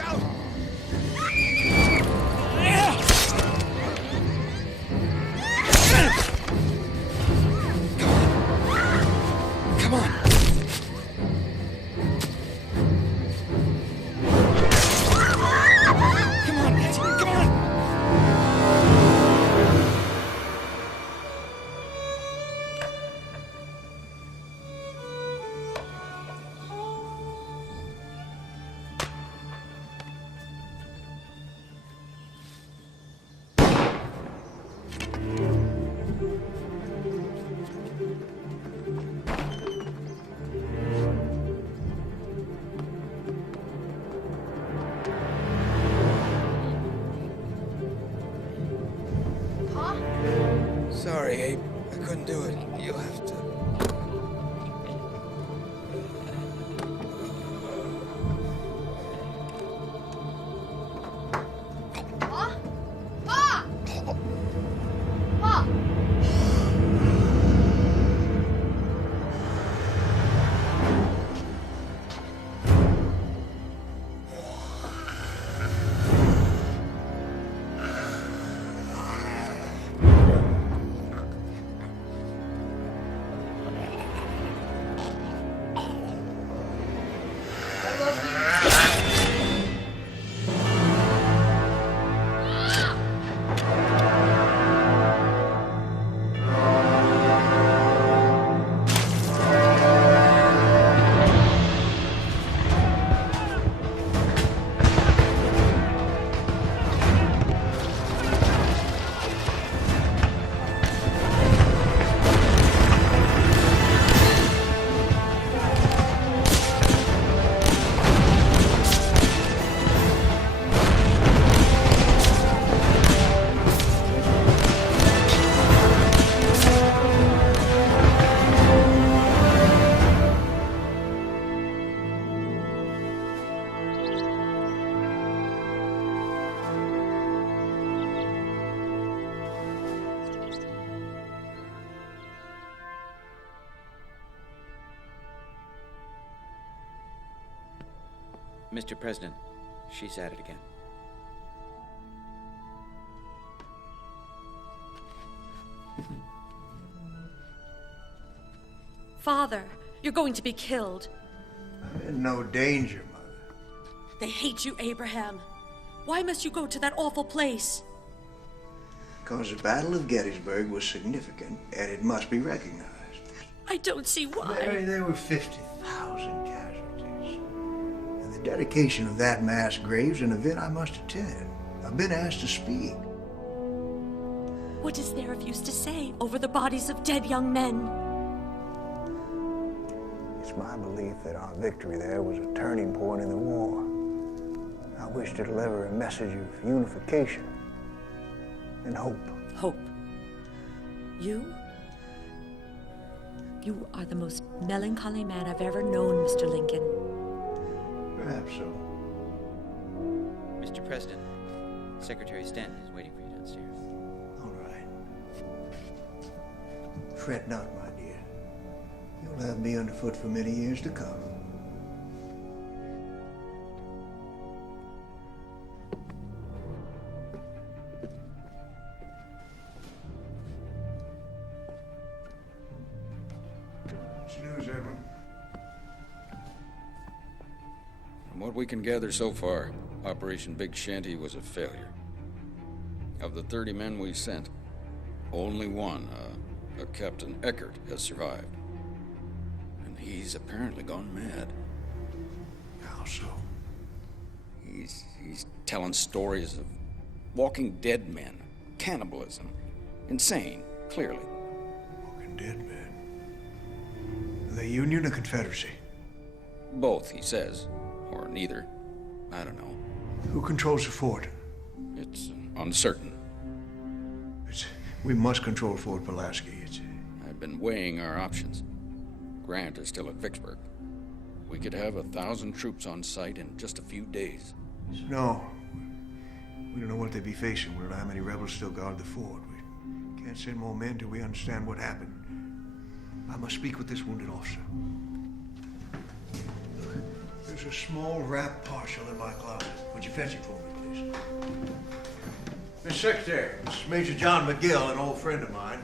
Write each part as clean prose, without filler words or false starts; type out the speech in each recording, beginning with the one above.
out! Come on. Come on, Nancy, come on! Sorry, Abe. I couldn't do it. You'll have to. Pa? Pa? Pa? Mr. President, she's at it again. Father, you're going to be killed. I'm in no danger, Mother. They hate you, Abraham. Why must you go to that awful place? Because the Battle of Gettysburg was significant, and it must be recognized. I don't see why. Mary, there were 50,000 casualties. And the dedication of that mass grave's an event I must attend. I've been asked to speak. What is there of use to say over the bodies of dead young men? It's my belief that our victory there was a turning point in the war. I wish to deliver a message of unification and hope. Hope. You? You are the most melancholy man I've ever known, Mr. Lincoln. Perhaps so. Mr. President, Secretary Stanton is waiting for you downstairs. All right. Fret not, my dear. You'll have me underfoot for many years to come. What's news, Edwin? From what we can gather so far, Operation Big Shanty was a failure. Of the 30 men we sent, only one, a Captain Eckert, has survived. And he's apparently gone mad. How so? He's telling stories of walking dead men, cannibalism. Insane, clearly. Walking dead men. The Union or Confederacy? Both, he says. Or neither. I don't know. Who controls the fort? It's uncertain. We must control Fort Pulaski. I've been weighing our options. Grant is still at Vicksburg. We could have 1,000 troops on site in just a few days. No. We don't know what they'd be facing. We don't know how many rebels still guard the fort. We can't send more men till we understand what happened. I must speak with this wounded officer. There's There's a small wrapped parcel in my closet. Would you fetch it for me, please? Miss Secretary, this is Major John McGill, an old friend of mine.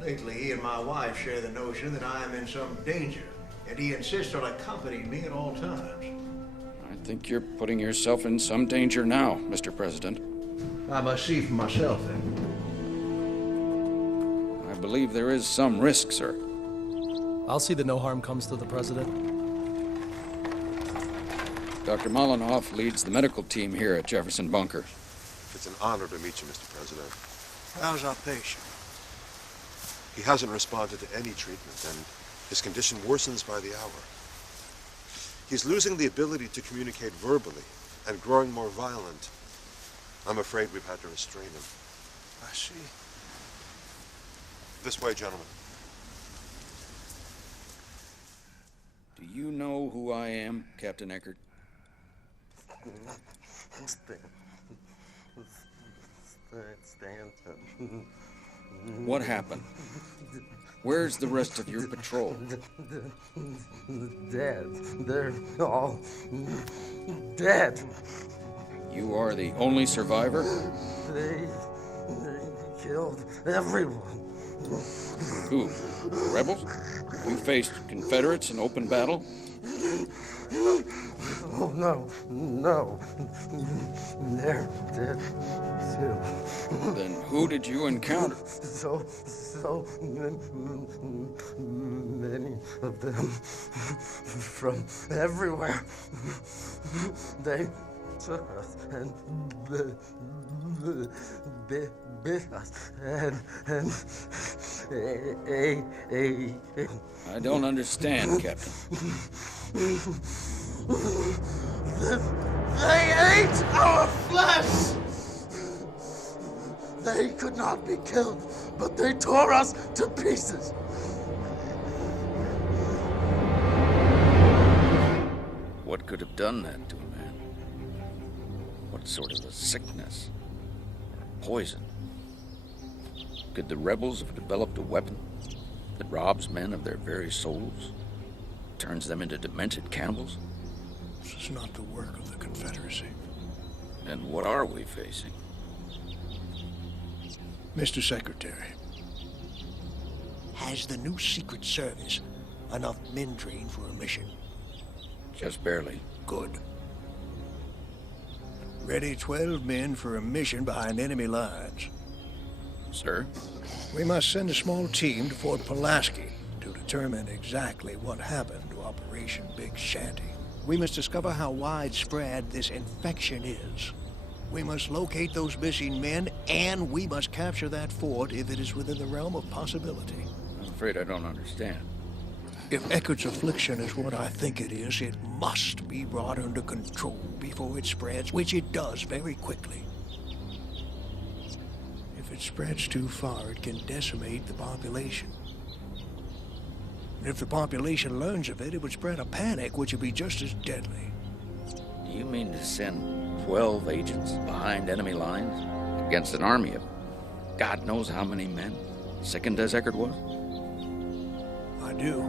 Lately, he and my wife share the notion that I am in some danger, and he insists on accompanying me at all times. I think you're putting yourself in some danger now, Mr. President. I must see for myself, then. I believe there is some risk, sir. I'll see that no harm comes to the president. Dr. Molinoff leads the medical team here at Jefferson Bunker. It's an honor to meet you, Mr. President. How's our patient? He hasn't responded to any treatment, and his condition worsens by the hour. He's losing the ability to communicate verbally and growing more violent. I'm afraid we've had to restrain him. I see. This way, gentlemen. Do you know who I am, Captain Eckert? Stanton. What happened? Where's the rest of your patrol? Dead. They're all dead. You are the only survivor? They killed everyone. Who? The rebels? You faced Confederates in open battle? Oh, no. They're dead, too. Then who did you encounter? So many of them from everywhere. They took us and bit us and I don't understand, Captain. They ate our flesh! They could not be killed, but they tore us to pieces. What could have done that to a man? What sort of a sickness? Poison? Could the rebels have developed a weapon that robs men of their very souls? Turns them into demented cannibals? This is not the work of the Confederacy. Then what are we facing? Mr. Secretary, has the new Secret Service enough men trained for a mission? Just barely. Good. Ready 12 men for a mission behind enemy lines. Sir? We must send a small team to Fort Pulaski to determine exactly what happened to Operation Big Shanty. We must discover how widespread this infection is. We must locate those missing men, and we must capture that fort if it is within the realm of possibility. I'm afraid I don't understand. If Eckert's affliction is what I think it is, it must be brought under control before it spreads, which it does very quickly. If it spreads too far, it can decimate the population. And if the population learns of it, it would spread a panic, which would be just as deadly. Do you mean to send 12 agents behind enemy lines against an army of God knows how many men, sickened as Eckert was? I do.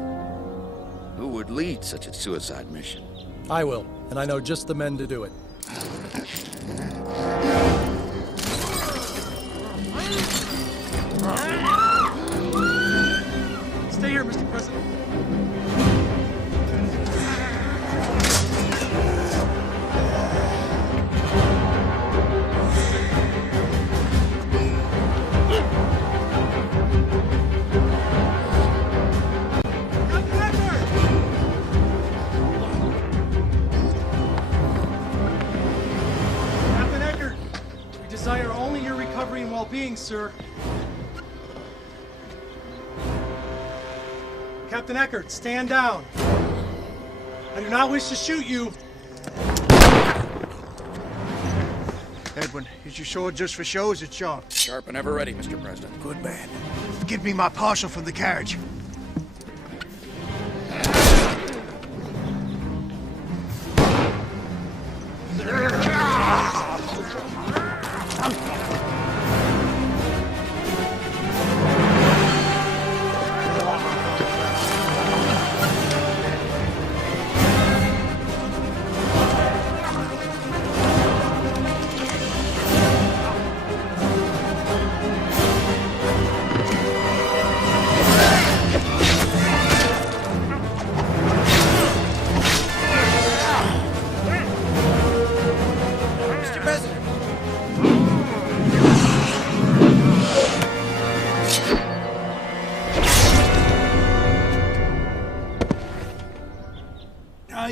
Who would lead such a suicide mission? I will, and I know just the men to do it. Stay here, Mr. President. Captain Eckert, we desire only your recovery and well-being, sir. Captain Eckert, stand down. I do not wish to shoot you. Edwin, is your sword just for show, or is it sharp? Sharp and ever ready, Mr. President. Good man. Give me my parcel from the carriage.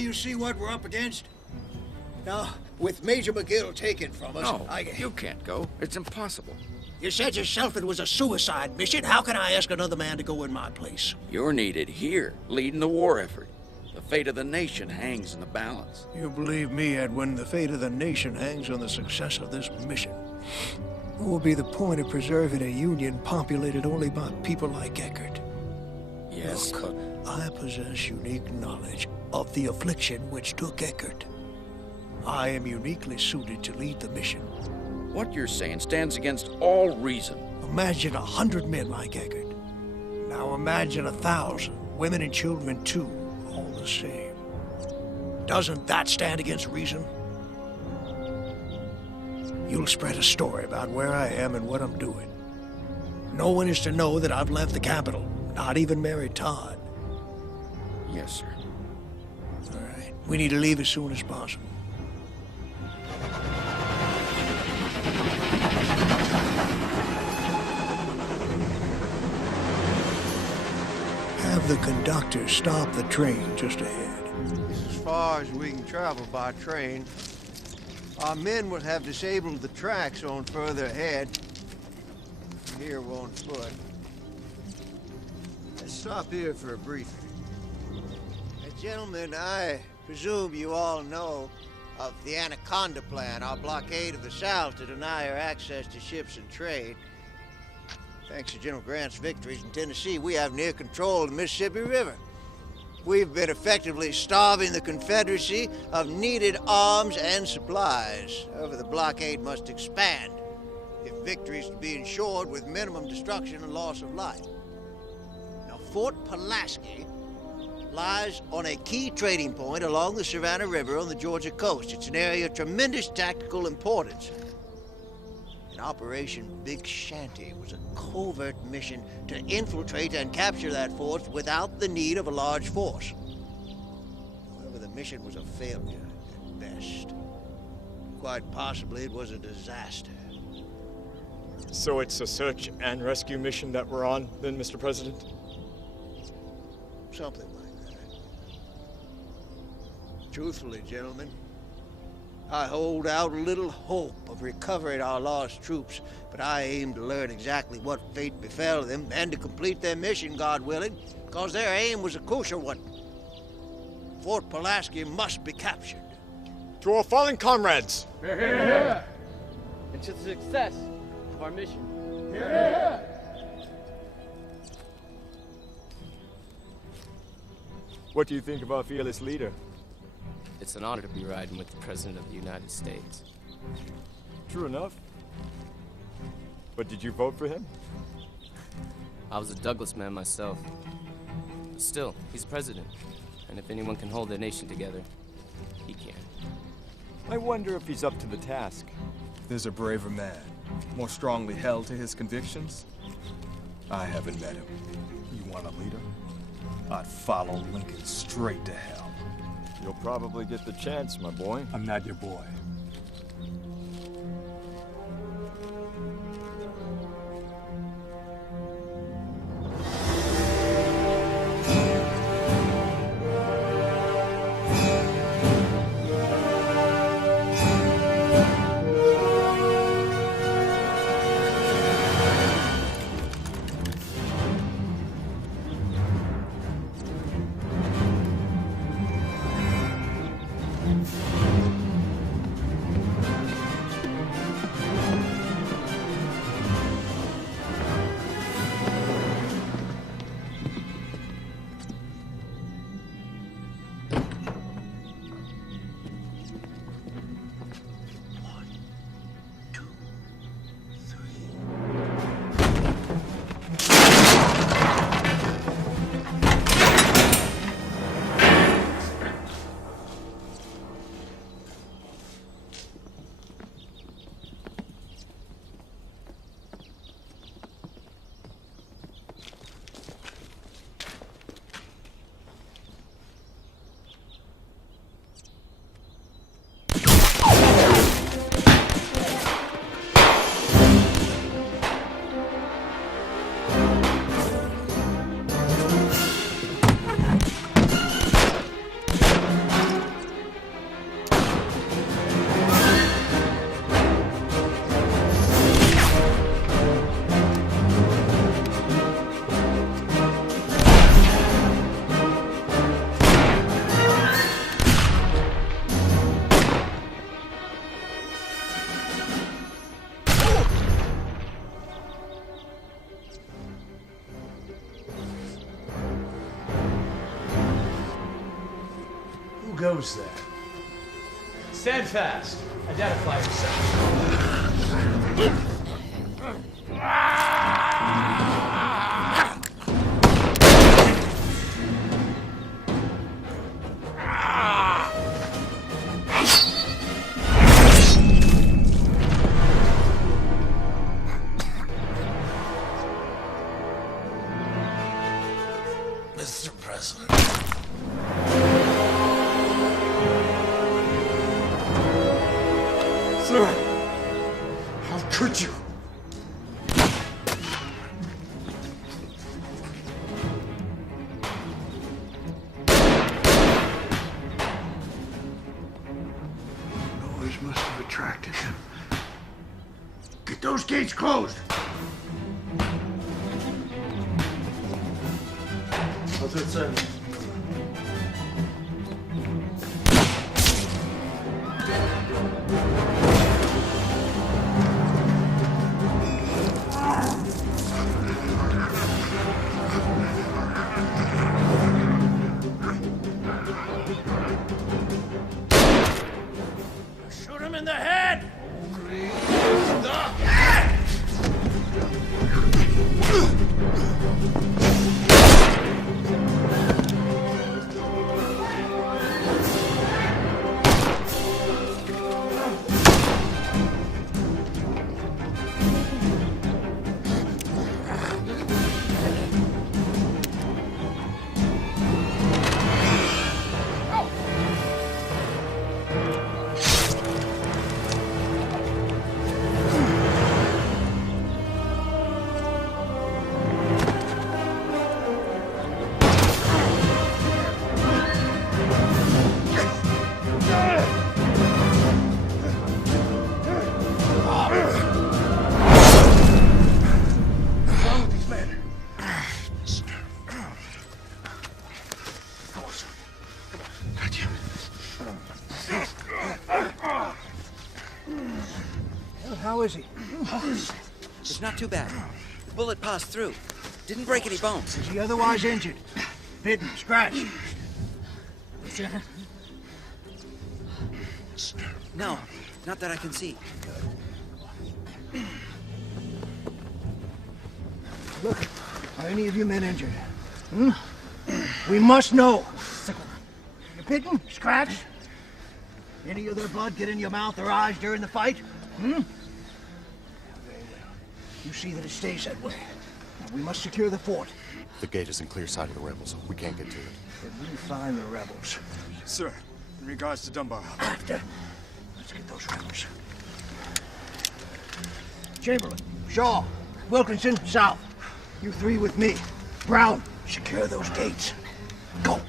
you see what we're up against? Now, with Major McGill taken from us, No, you can't go. It's impossible. You said yourself it was a suicide mission. How can I ask another man to go in my place? You're needed here, leading the war effort. The fate of the nation hangs in the balance. You believe me, Edwin, the fate of the nation hangs on the success of this mission. What will be the point of preserving a union populated only by people like Eckert? Yes, Look, I possess unique knowledge of the affliction which took Eckert. I am uniquely suited to lead the mission. What you're saying stands against all reason. Imagine 100 men like Eckert. Now imagine 1,000, women and children too, all the same. Doesn't that stand against reason? You'll spread a story about where I am and what I'm doing. No one is to know that I've left the capital, not even Mary Todd. Yes, sir. All right, we need to leave as soon as possible. Have the conductor stop the train just ahead. This is as far as we can travel by train. Our men will have disabled the tracks on further ahead. Here on foot. Let's stop here for a briefing. Gentlemen, I presume you all know of the Anaconda Plan, our blockade of the South to deny her access to ships and trade. Thanks to General Grant's victories in Tennessee, we have near control of the Mississippi River. We've been effectively starving the Confederacy of needed arms and supplies. However, the blockade must expand if victory is to be ensured with minimum destruction and loss of life. Now, Fort Pulaski lies on a key trading point along the Savannah River on the Georgia coast. It's an area of tremendous tactical importance. And Operation Big Shanty was a covert mission to infiltrate and capture that fort without the need of a large force. However, the mission was a failure at best. Quite possibly it was a disaster. So it's a search and rescue mission that we're on, then, Mr. President? Something like that. Truthfully, gentlemen, I hold out little hope of recovering our lost troops, but I aim to learn exactly what fate befell them and to complete their mission, God willing, because their aim was a crucial one. Fort Pulaski must be captured. To our fallen comrades! Hear, hear, hear. And to the success of our mission. Hear, hear. What do you think of our fearless leader? It's an honor to be riding with the President of the United States. True enough. But did you vote for him? I was a Douglas man myself. But still, he's president. And if anyone can hold the nation together, he can. I wonder if he's up to the task. There's a braver man, more strongly held to his convictions. I haven't met him. You want a leader? I'd follow Lincoln straight to hell. You'll probably get the chance, my boy. I'm not your boy. goes then. Stand fast. Identify yourself. Mr. President. Sir, how could you? Noise must have attracted him. Get those gates closed. What's it say? Shoot him in the head! How is he? It's not too bad. The bullet passed through. Didn't break any bones. Is he otherwise injured? Bitten, scratched? No, not that I can see. Look, are any of you men injured? Hmm? We must know. You bitten? Scratched? Any of their blood get in your mouth or eyes during the fight? Hmm? Very well. You see that it stays that way. Now, we must secure the fort. The gate is in clear sight of the rebels. We can't get to it. Then we find the rebels. Sir, in regards to Dunbar. After. Let's get those rebels. Chamberlain, Shaw, Wilkinson, south. You three with me. Brown, secure those gates. Go.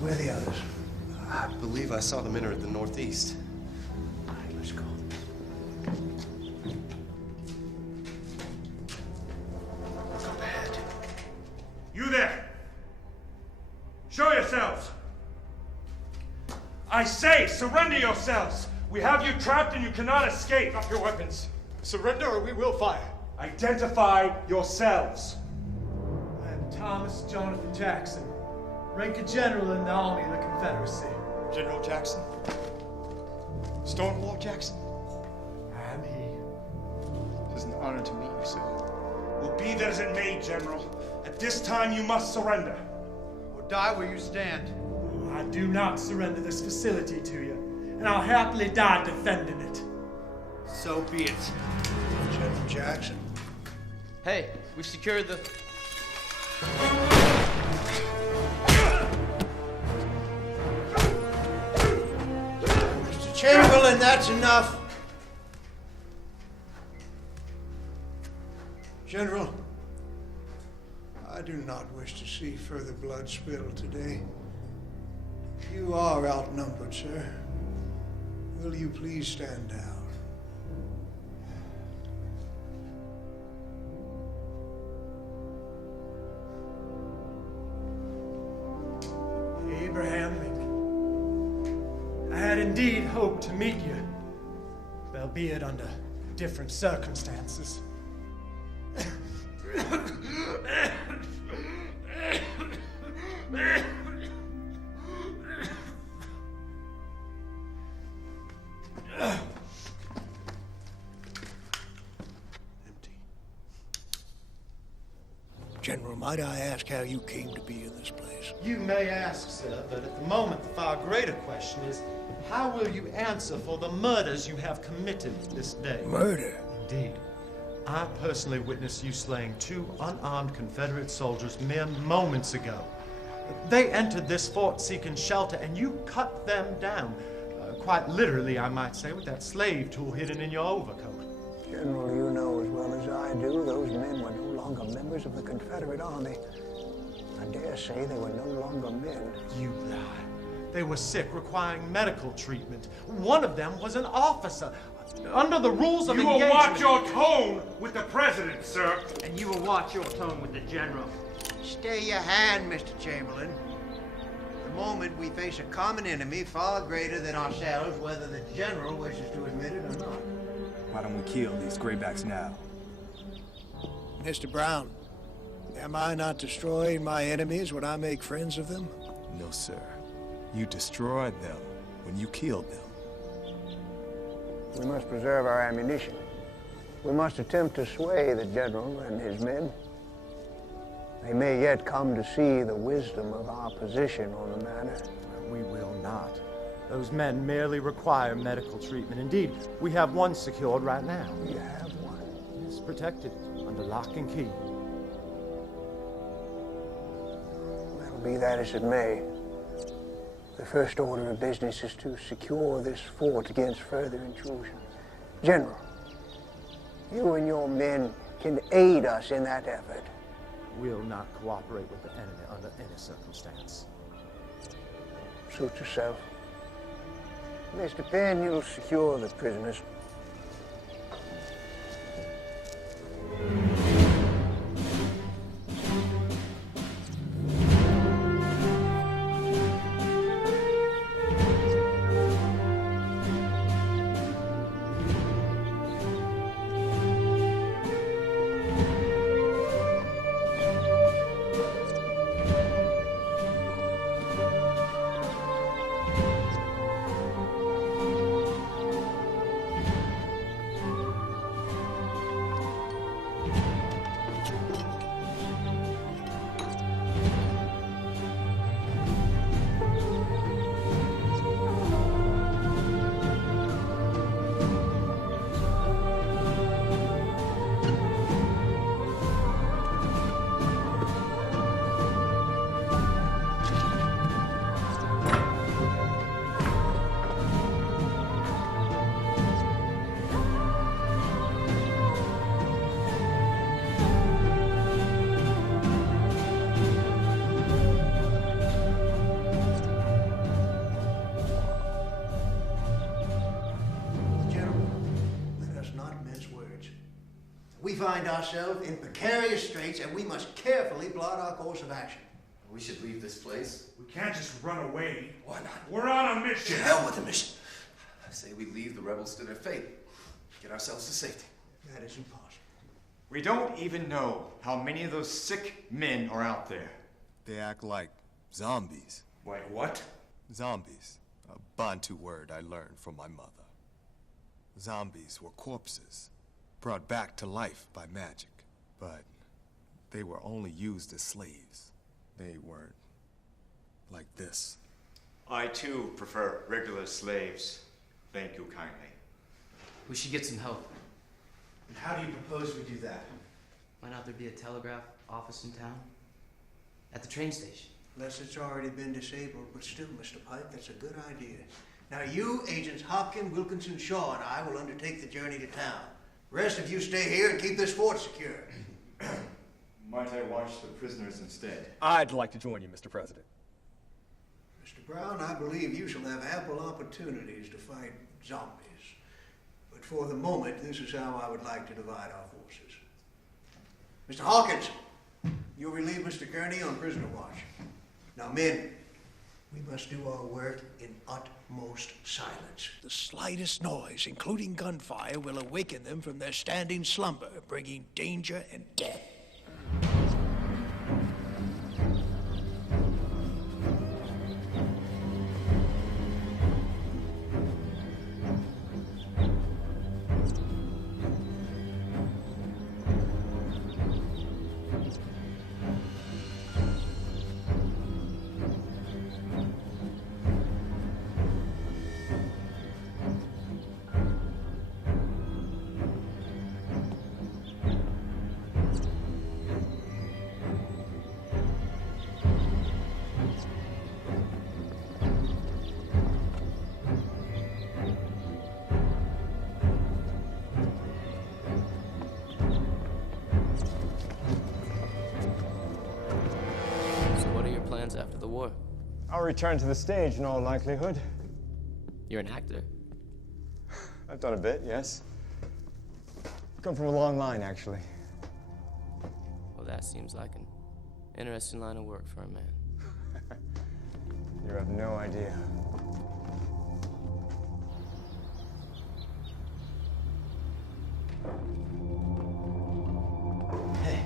Where are the others? I believe I saw them enter at the northeast. All right, let's go. Look up ahead. You there! Show yourselves! I say, surrender yourselves! We have you trapped and you cannot escape. Drop your weapons. Surrender or we will fire. Identify yourselves. I am Thomas Jonathan Jackson, rank of general in the Army of the Confederacy. General Jackson? Stonewall Jackson? I am he. It is an honor to meet you, sir. Will be that as it may, General. At this time, you must surrender. Or die where you stand. I do not surrender this facility to you, and I'll happily die defending it. So be it. General Jackson. Hey, we've secured the... Mr. Chamberlain, that's enough. General, I do not wish to see further blood spilled today. You are outnumbered, sir. Will you please stand down? Abraham Lincoln, I had indeed hoped to meet you, albeit under different circumstances. General, might I ask how you came to be in this place? You may ask, sir, but at the moment the far greater question is, how will you answer for the murders you have committed this day? Murder? Indeed. I personally witnessed you slaying 2 unarmed Confederate soldiers mere moments ago. They entered this fort seeking shelter, and you cut them down. Quite literally, I might say, with that slave tool hidden in your overcoat. General, you know as well as I do, those men were no longer members of the Confederate Army. I dare say they were no longer men. You lie. They were sick, requiring medical treatment. One of them was an officer. Under the rules of engagement... You will watch your tone with the president, sir. And you will watch your tone with the general. Stay your hand, Mr. Chamberlain. At the moment, we face a common enemy far greater than ourselves, whether the general wishes to admit it or not. Why don't we kill these graybacks now? Mr. Brown, am I not destroying my enemies when I make friends of them? No, sir. You destroyed them when you killed them. We must preserve our ammunition. We must attempt to sway the general and his men. They may yet come to see the wisdom of our position on the matter. We will not. Those men merely require medical treatment. Indeed, we have one secured right now. You have one? It's protected under lock and key. Well, be that as it may, the first order of business is to secure this fort against further intrusion. General, you and your men can aid us in that effort. We'll not cooperate with the enemy under any circumstance. Suit yourself. Mr. Penn, you'll secure the prisoners. We find ourselves in precarious straits, and we must carefully plot our course of action. We should leave this place. We can't just run away. Why not? We're on a mission. To hell with the mission. I say we leave the rebels to their fate. Get ourselves to safety. That is impossible. We don't even know how many of those sick men are out there. They act like zombies. Like what? Zombies. A Bantu word I learned from my mother. Zombies were corpses, brought back to life by magic. But they were only used as slaves. They weren't like this. I too prefer regular slaves. Thank you kindly. We should get some help. And how do you propose we do that? Might not there be a telegraph office in town? At the train station. Unless it's already been disabled, but still, Mr. Pike, that's a good idea. Now you, Agents Hopkins, Wilkinson, Shaw, and I will undertake the journey to town. The rest of you stay here and keep this fort secure. Might I watch the prisoners instead? I'd like to join you, Mr. President. Mr. Brown, I believe you shall have ample opportunities to fight zombies. But for the moment, this is how I would like to divide our forces. Mr. Hawkins, you'll relieve Mr. Gurney on prisoner watch. Now, men, we must do our work in utmost silence. The slightest noise, including gunfire, will awaken them from their standing slumber, bringing danger and death. After the war? I'll return to the stage in all likelihood. You're an actor? I've done a bit, yes. Come from a long line, actually. Well, that seems like an interesting line of work for a man. You have no idea. Hey.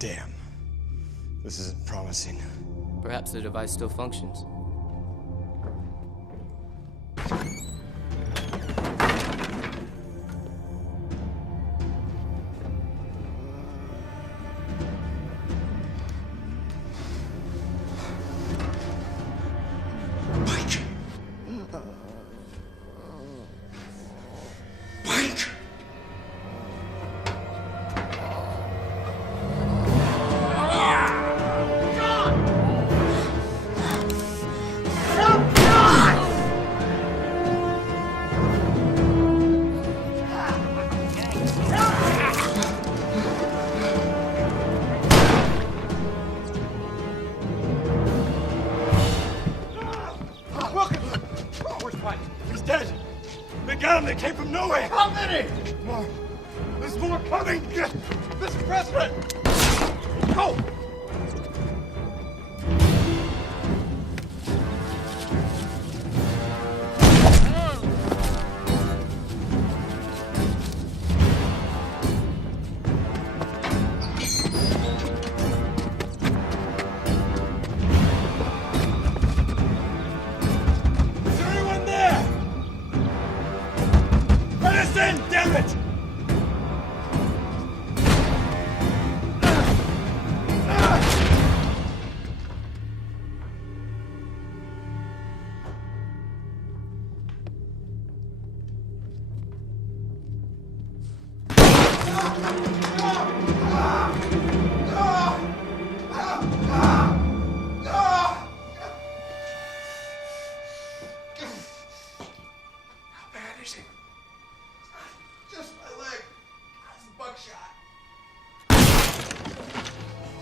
Damn. This isn't promising. Perhaps the device still functions. They came from nowhere! How many? More. There's more coming! Mr. President! Go!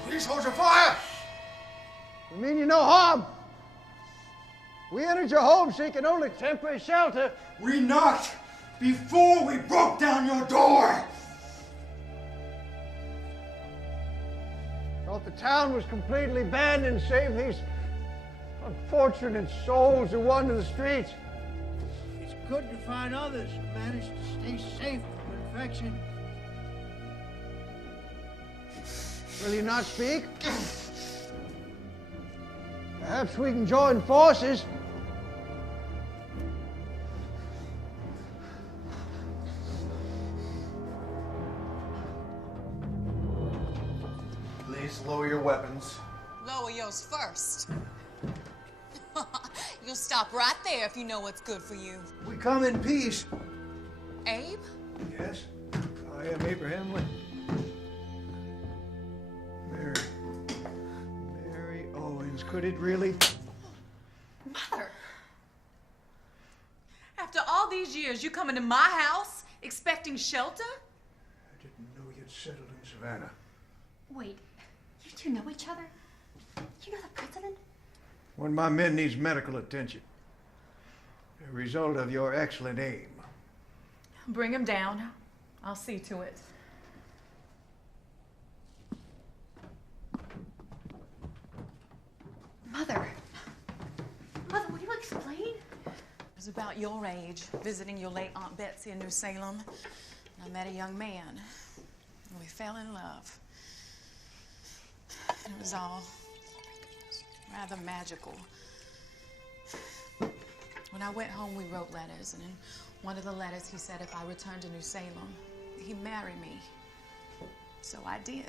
Please hold your fire! We mean you no harm. We entered your home seeking only temporary shelter. We knocked before we broke down your door! Thought the town was completely abandoned save these Unfortunate souls who wander the streets. It's good to find others who manage to stay safe from infection. Will you not speak? Perhaps we can join forces. Please lower your weapons. Lower yours first. You'll stop right there if you know what's good for you. We come in peace. Abe? Yes, I am Abraham Lincoln. Mary Owens, could it really? Mother. After all these years, you come into my house expecting shelter? I didn't know you'd settled in Savannah. Wait, you two know each other? You know the president? One of my men needs medical attention. A result of your excellent aim. Bring him down. I'll see to it. Mother, will you explain? I was about your age, visiting your late Aunt Betsy in New Salem. And I met a young man. And we fell in love. And it was all rather magical. When I went home, we wrote letters, and in one of the letters, he said if I returned to New Salem, he'd marry me. So I did.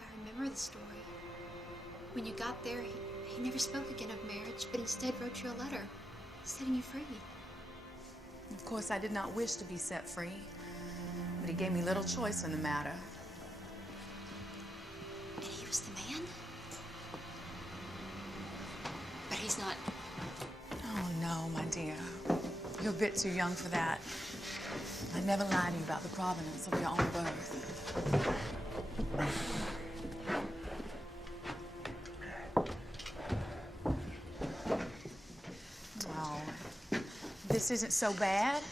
I remember the story. When you got there, he never spoke again of marriage, but instead wrote you a letter, setting you free. Of course, I did not wish to be set free, but he gave me little choice in the matter. And he was the man? But he's not... Oh, no, my dear. You're a bit too young for that. I never lied to you about the provenance of your own birth. Oh, this isn't so bad.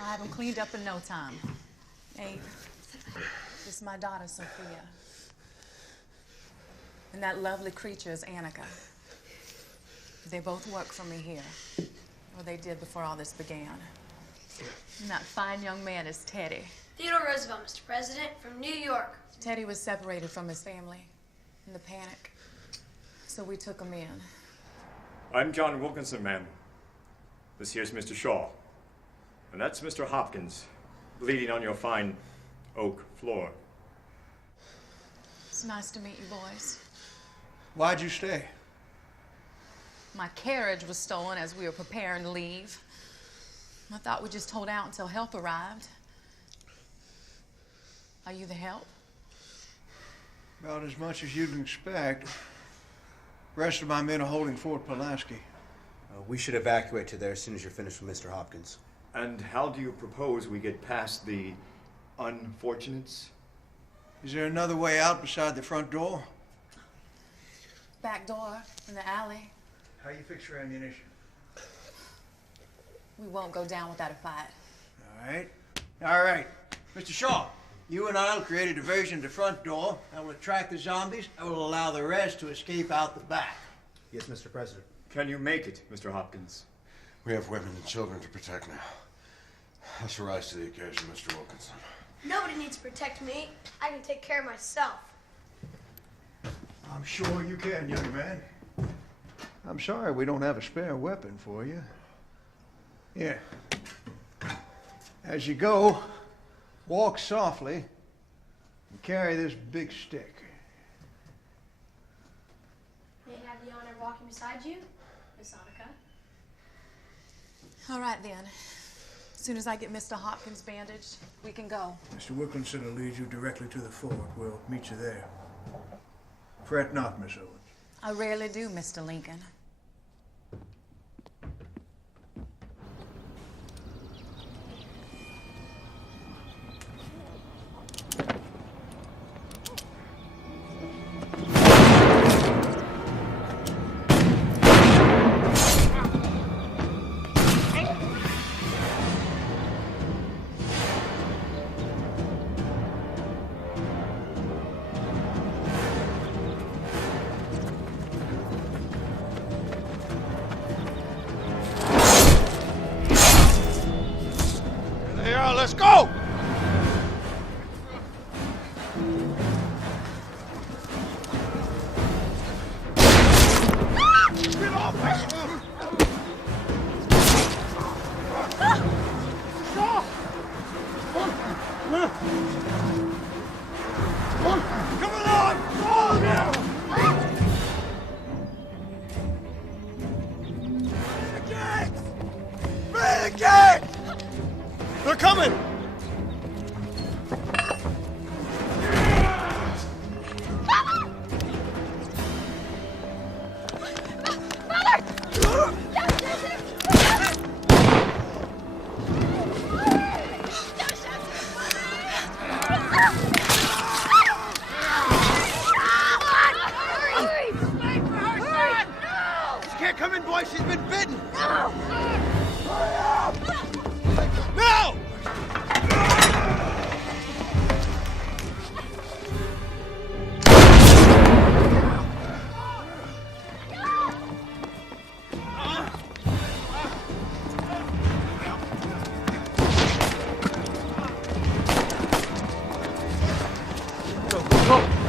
I have them cleaned up in no time. Abe, this is my daughter, Sophia. And that lovely creature is Annika. They both work for me here. Or they did before all this began. And that fine young man is Teddy. Theodore Roosevelt, Mr. President, from New York. Teddy was separated from his family in the panic. So we took him in. I'm John Wilkinson, ma'am. This here's Mr. Shaw. And that's Mr. Hopkins, bleeding on your fine oak floor. It's nice to meet you, boys. Why'd you stay? My carriage was stolen as we were preparing to leave. I thought we'd just hold out until help arrived. Are you the help? About as much as you'd expect. The rest of my men are holding Fort Pulaski. We should evacuate to there as soon as you're finished with Mr. Hopkins. And how do you propose we get past the unfortunates? Is there another way out beside the front door? Back door in the alley. How you fix your ammunition? We won't go down without a fight. All right. All right. Mr. Shaw, you and I will create a diversion at the front door that will attract the zombies and will allow the rest to escape out the back. Yes, Mr. President. Can you make it, Mr. Hopkins? We have women and children to protect now. Let's rise to the occasion, Mr. Wilkinson. Nobody needs to protect me. I can take care of myself. I'm sure you can, young man. I'm sorry we don't have a spare weapon for you. Here. As you go, walk softly and carry this big stick. May I have the honor of walking beside you, Miss Annika? All right, then. As soon as I get Mr. Hopkins bandaged, we can go. Mr. Wilkinson will lead you directly to the fort. We'll meet you there. Fret not, Miss Owens. I rarely do, Mr. Lincoln. Come along! Oh, now! The gates! Free the gates! They're coming! Come in, boy. She's been bitten. No! No! Go!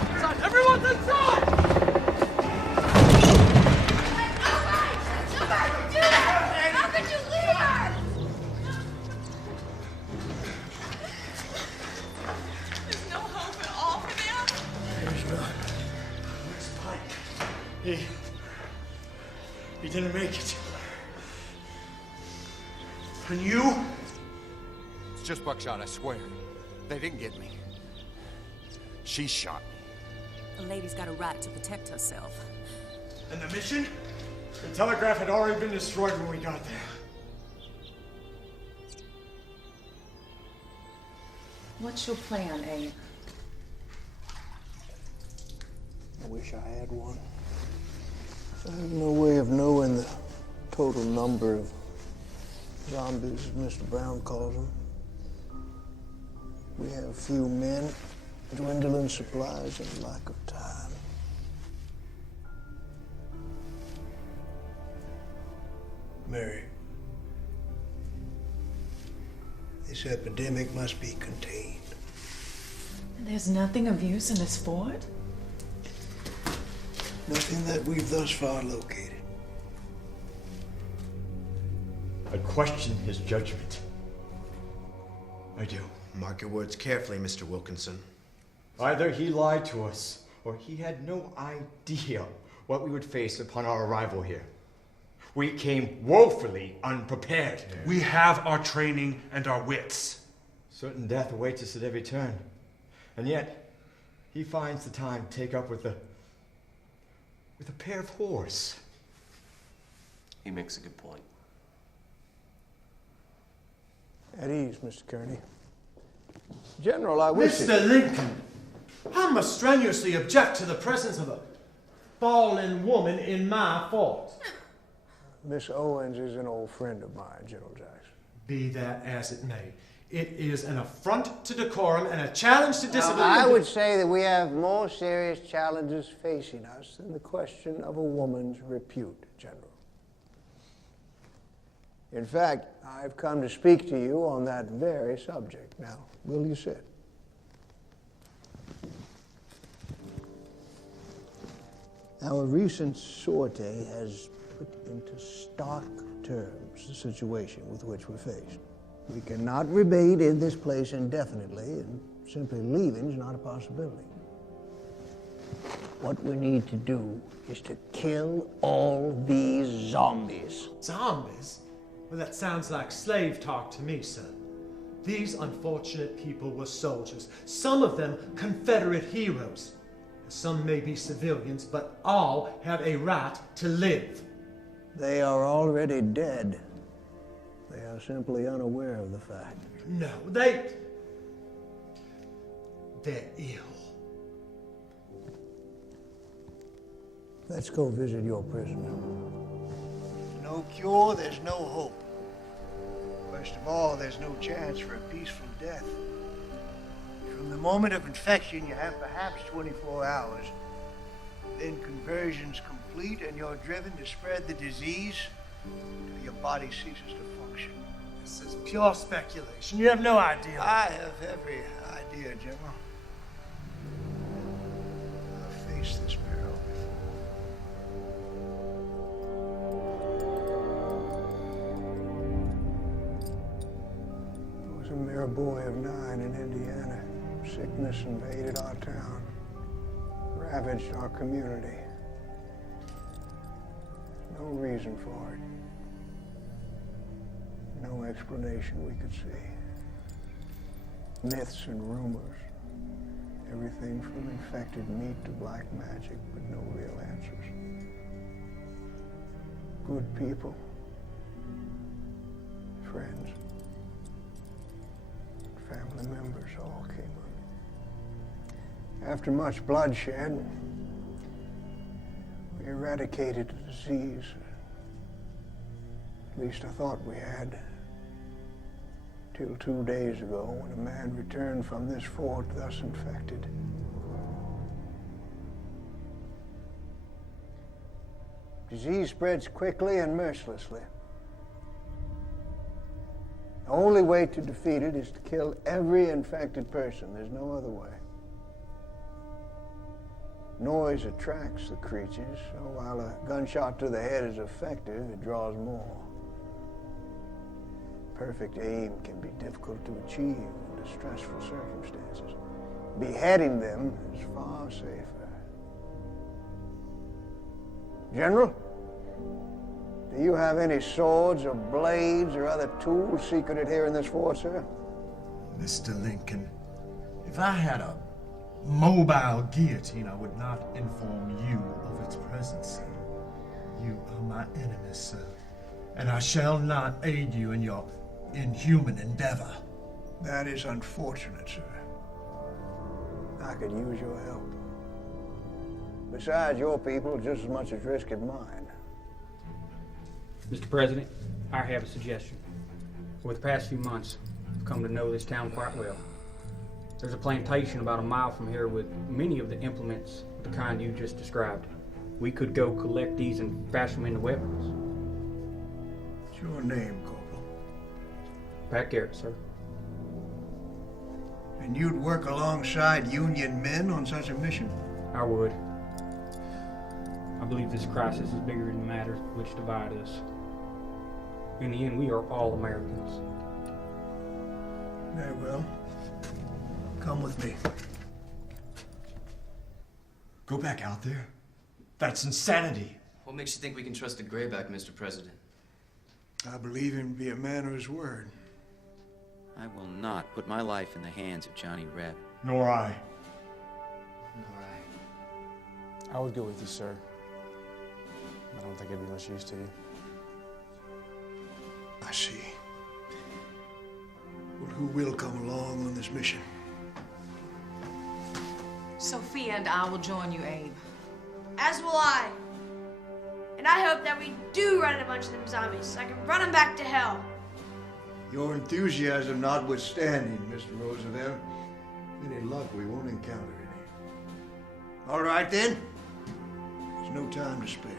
Inside! Everyone's inside! He didn't make it. And you? It's just buckshot, I swear. They didn't get me. She shot me. The lady's got a right to protect herself. And the mission? The telegraph had already been destroyed when we got there. What's your plan, Abe? I wish I had one. I have no way of knowing the total number of zombies, as Mr. Brown calls them. We have few men, dwindling supplies, and lack of time. Mary, this epidemic must be contained. There's nothing of use in this fort? Nothing that we've thus far located. I question his judgment. I do. Mark your words carefully, Mr. Wilkinson. Either he lied to us, or he had no idea what we would face upon our arrival here. We came woefully unprepared. We have our training and our wits. Certain death awaits us at every turn. And yet, he finds the time to take up with a pair of whores. He makes a good point. At ease, Mr. Kearney. General, I wish Mr. Lincoln, I must strenuously object to the presence of a fallen woman in my fort. Miss Owens is an old friend of mine, General Jackson. Be that as it may, it is an affront to decorum and a challenge to discipline. I would say that we have more serious challenges facing us than the question of a woman's repute, General. In fact, I've come to speak to you on that very subject. Now, will you sit? Our recent sortie has put into stark terms the situation with which we're faced. We cannot remain in this place indefinitely, and simply leaving is not a possibility. What we need to do is to kill all these zombies. Zombies? Well, that sounds like slave talk to me, sir. These unfortunate people were soldiers, some of them Confederate heroes. Some may be civilians, but all have a right to live. They are already dead. They are simply unaware of the fact. No, they're ill. Let's go visit your prisoner. No cure, there's no hope. Worst of all, there's no chance for a peaceful death. From the moment of infection, you have perhaps 24 hours. Then conversion's complete and you're driven to spread the disease until your body ceases to function. This is pure speculation. You have no idea. I have every idea, General. I've faced this peril before. I was a mere boy of 9 in Indiana. Sickness invaded our town, ravaged our community. No reason for it. No explanation we could see. Myths and rumors. Everything from infected meat to black magic, but no real answers. Good people. Friends. Family members all came up. After much bloodshed, we eradicated the disease. At least I thought we had. Till 2 days ago, when a man returned from this fort thus infected. Disease spreads quickly and mercilessly. The only way to defeat it is to kill every infected person. There's no other way. Noise attracts the creatures, so while a gunshot to the head is effective, it draws more. Perfect aim can be difficult to achieve under stressful circumstances. Beheading them is far safer. General, do you have any swords or blades or other tools secreted here in this fort, sir? Mr. Lincoln, if I had a mobile guillotine, I would not inform you of its presence. You are my enemy, sir, and I shall not aid you in your inhuman endeavor. That is unfortunate, sir. I could use your help. Besides, your people are just as much at risk as mine. Mr. President, I have a suggestion. Over the past few months, I've come to know this town quite well. There's a plantation about a mile from here with many of the implements of the kind you just described. We could go collect these and fashion them into weapons. What's your name, Corporal? Pat Garrett, sir. And you'd work alongside Union men on such a mission? I would. I believe this crisis is bigger than the matters which divide us. In the end, we are all Americans. Very well. Come with me. Go back out there? That's insanity. What makes you think we can trust a grayback, Mr. President? I believe him to be a man of his word. I will not put my life in the hands of Johnny Reb. Nor I. I would go with you, sir. I don't think it'd be much use to you. I see. Well, who will come along on this mission? Sophia and I will join you, Abe. As will I. And I hope that we do run a bunch of them zombies so I can run them back to hell. Your enthusiasm notwithstanding, Mr. Roosevelt. Any luck, we won't encounter any. All right, then. There's no time to spare.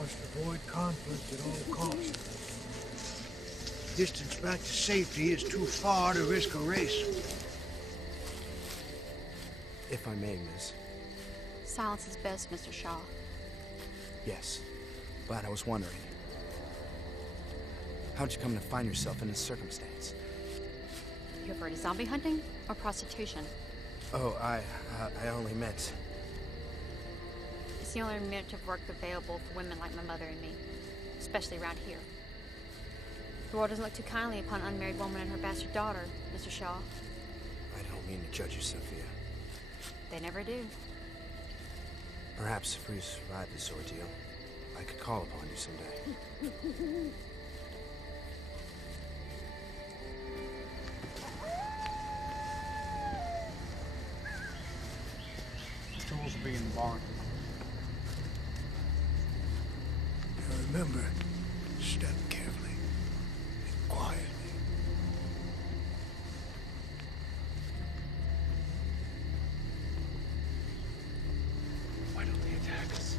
Must avoid conflict at all costs. Distance back to safety is too far to risk a race. If I may, miss. Silence is best, Mr. Shaw. Yes. But I was wondering, how'd you come to find yourself in this circumstance? You refer to zombie hunting or prostitution? Oh, I only meant... It's the only minute of work available for women like my mother and me, especially around here. The world doesn't look too kindly upon an unmarried woman and her bastard daughter, Mr. Shaw. I don't mean to judge you, Sophia. They never do. Perhaps if we survive this ordeal, I could call upon you someday. Tools will be in the barn. Now remember, step carefully and quietly. Why don't they attack us?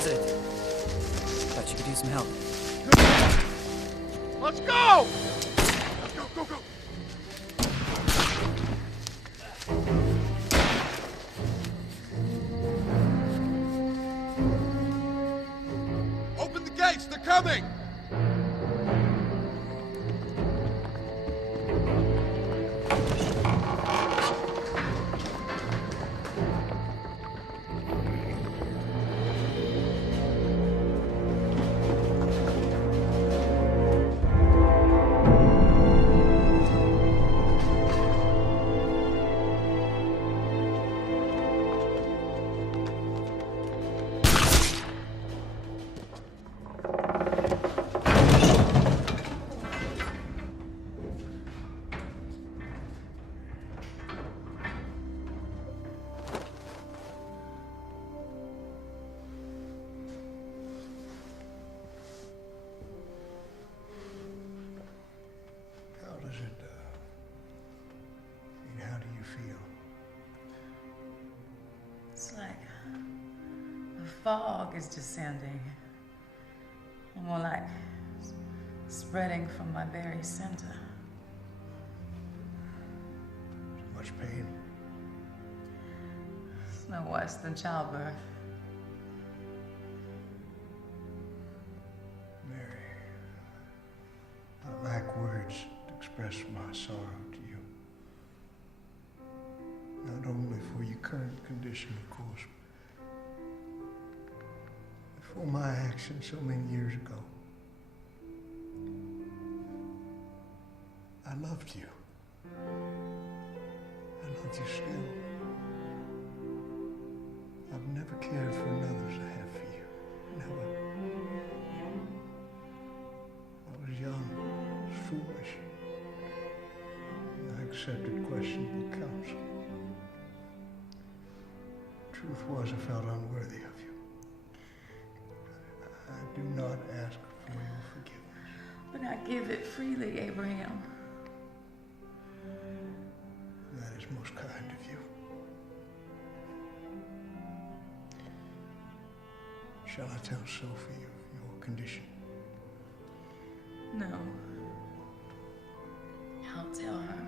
President. Thought you could use some help. Let's go! Go, go, go! Open the gates! They're coming! It's like a fog is descending. More like spreading from my very center. Much pain. It's no worse than childbirth. Mary, I lack words to express my sorrow to you. Not only for your current condition, of course, but for my actions so many years ago. I loved you. I love you still. I've never cared for another as I have for you. Never. I was young, foolish. I accepted questionable counsel. Truth was, I felt unworthy of you. I do not ask for your forgiveness. But I give it freely, Abraham. That is most kind of you. Shall I tell Sophie of your condition? No. I'll tell her.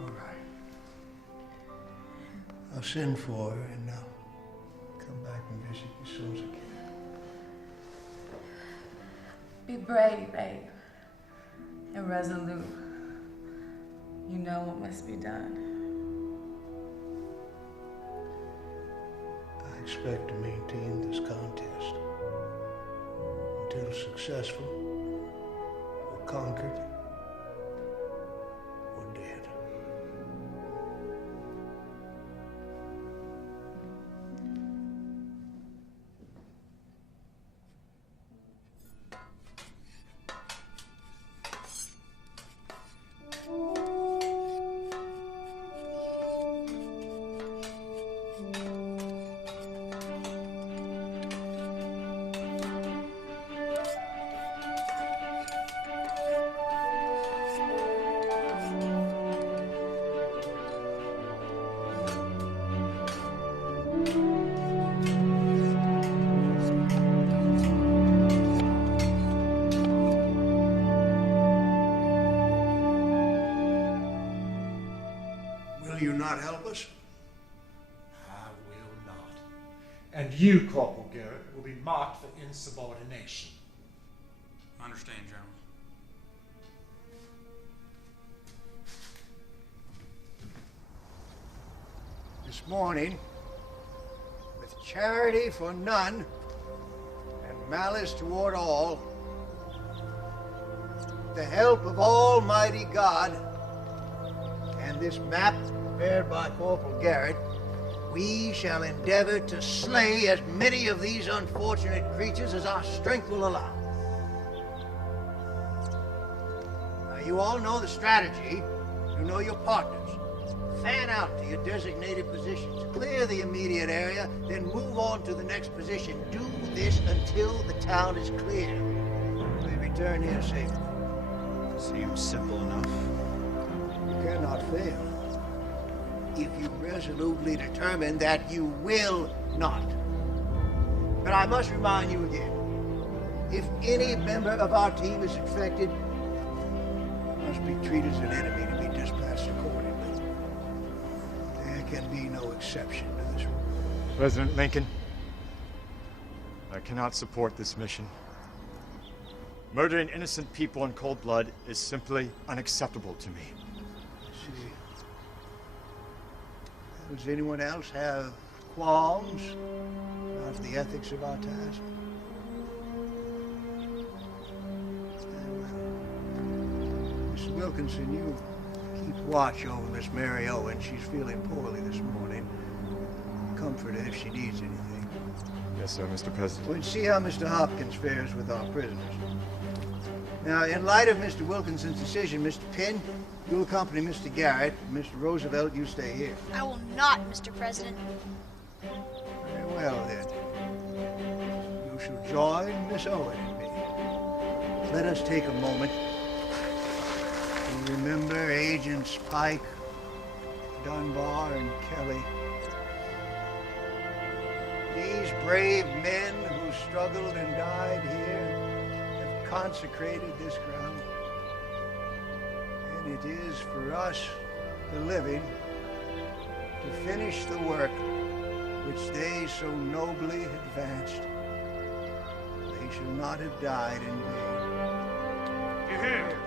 All right. I'll send for her and I'll come back and visit you as soon as I can. Be brave, Abe. And resolute. You know what must be done. I expect to maintain this contest until successful, or conquered, or dead. Will you not help us? I will not. And you, Corporal Garrett, will be marked for insubordination. I understand, General. This morning, with charity for none and malice toward all, with the help of Almighty God and this map prepared by Corporal Garrett, we shall endeavor to slay as many of these unfortunate creatures as our strength will allow. Now, you all know the strategy. You know your partners. Fan out to your designated positions. Clear the immediate area, then move on to the next position. Do this until the town is clear. We return here safely. Seems simple enough. You cannot fail. if you resolutely determine that you will not. But I must remind you again, if any member of our team is infected, must be treated as an enemy to be dispatched accordingly. There can be no exception to this rule. President Lincoln, I cannot support this mission. Murdering innocent people in cold blood is simply unacceptable to me. See, does anyone else have qualms about the ethics of our task? Mr. Wilkinson, you keep watch over Miss Mary Owen. She's feeling poorly this morning. Comfort her if she needs anything. Yes, sir, Mr. President. We'll see how Mr. Hopkins fares with our prisoners. Now, in light of Mr. Wilkinson's decision, Mr. Pinn, you'll accompany Mr. Garrett. Mr. Roosevelt, you stay here. I will not, Mr. President. Very well, then. You shall join Miss Owen and me. Let us take a moment to remember Agents Pike, Dunbar, and Kelly. These brave men who struggled and died here have consecrated this ground. And it is for us, the living, to finish the work which they so nobly advanced. They shall not have died in vain. Here.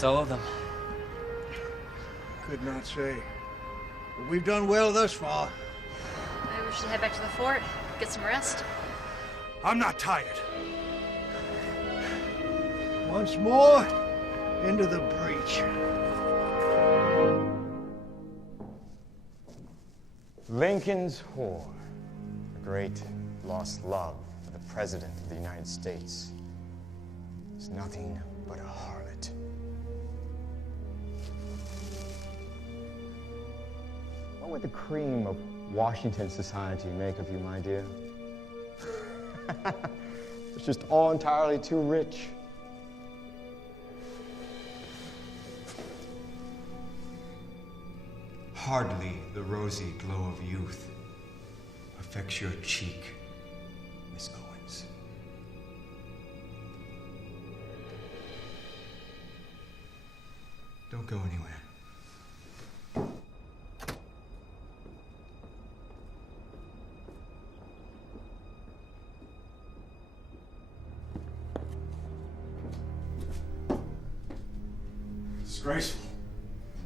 That's all of them. Could not say. But we've done well thus far. Maybe we should head back to the fort, get some rest. I'm not tired. Once more, into the breach. Lincoln's whore, a great lost love for the President of the United States, is nothing but a harlot. What would the cream of Washington society make of you, my dear? It's just all entirely too rich. Hardly the rosy glow of youth affects your cheek, Miss Owens. Don't go anywhere. Disgraceful.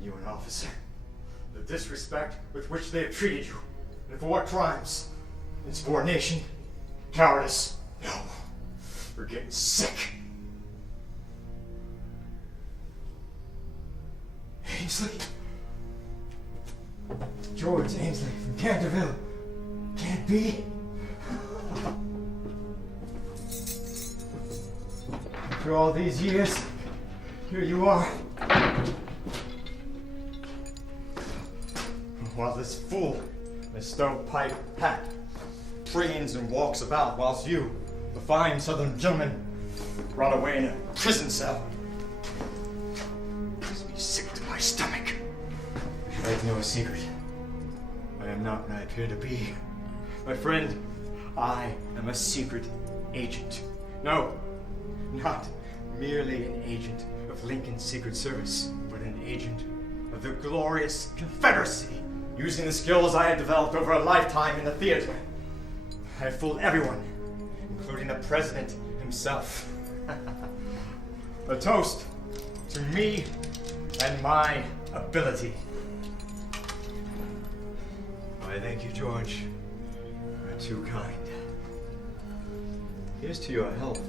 You an officer. The disrespect with which they have treated you. And for what crimes? Insubordination? Cowardice? No. We're getting sick. Ainsley? George Ainsley from Canterville. Can't be. After all these years, here you are. While this fool in a stovepipe hat preens and walks about, whilst you, the fine southern gentleman, rot away in a prison cell. Makes me sick to my stomach. Should I know a secret? I am not what I appear to be. My friend, I am a secret agent. No, not merely an agent of Lincoln's Secret Service, but an agent of the glorious Confederacy, using the skills I had developed over a lifetime in the theater. I have fooled everyone, including the president himself. A toast to me and my ability. I thank you, George. You're too kind. Here's to your health.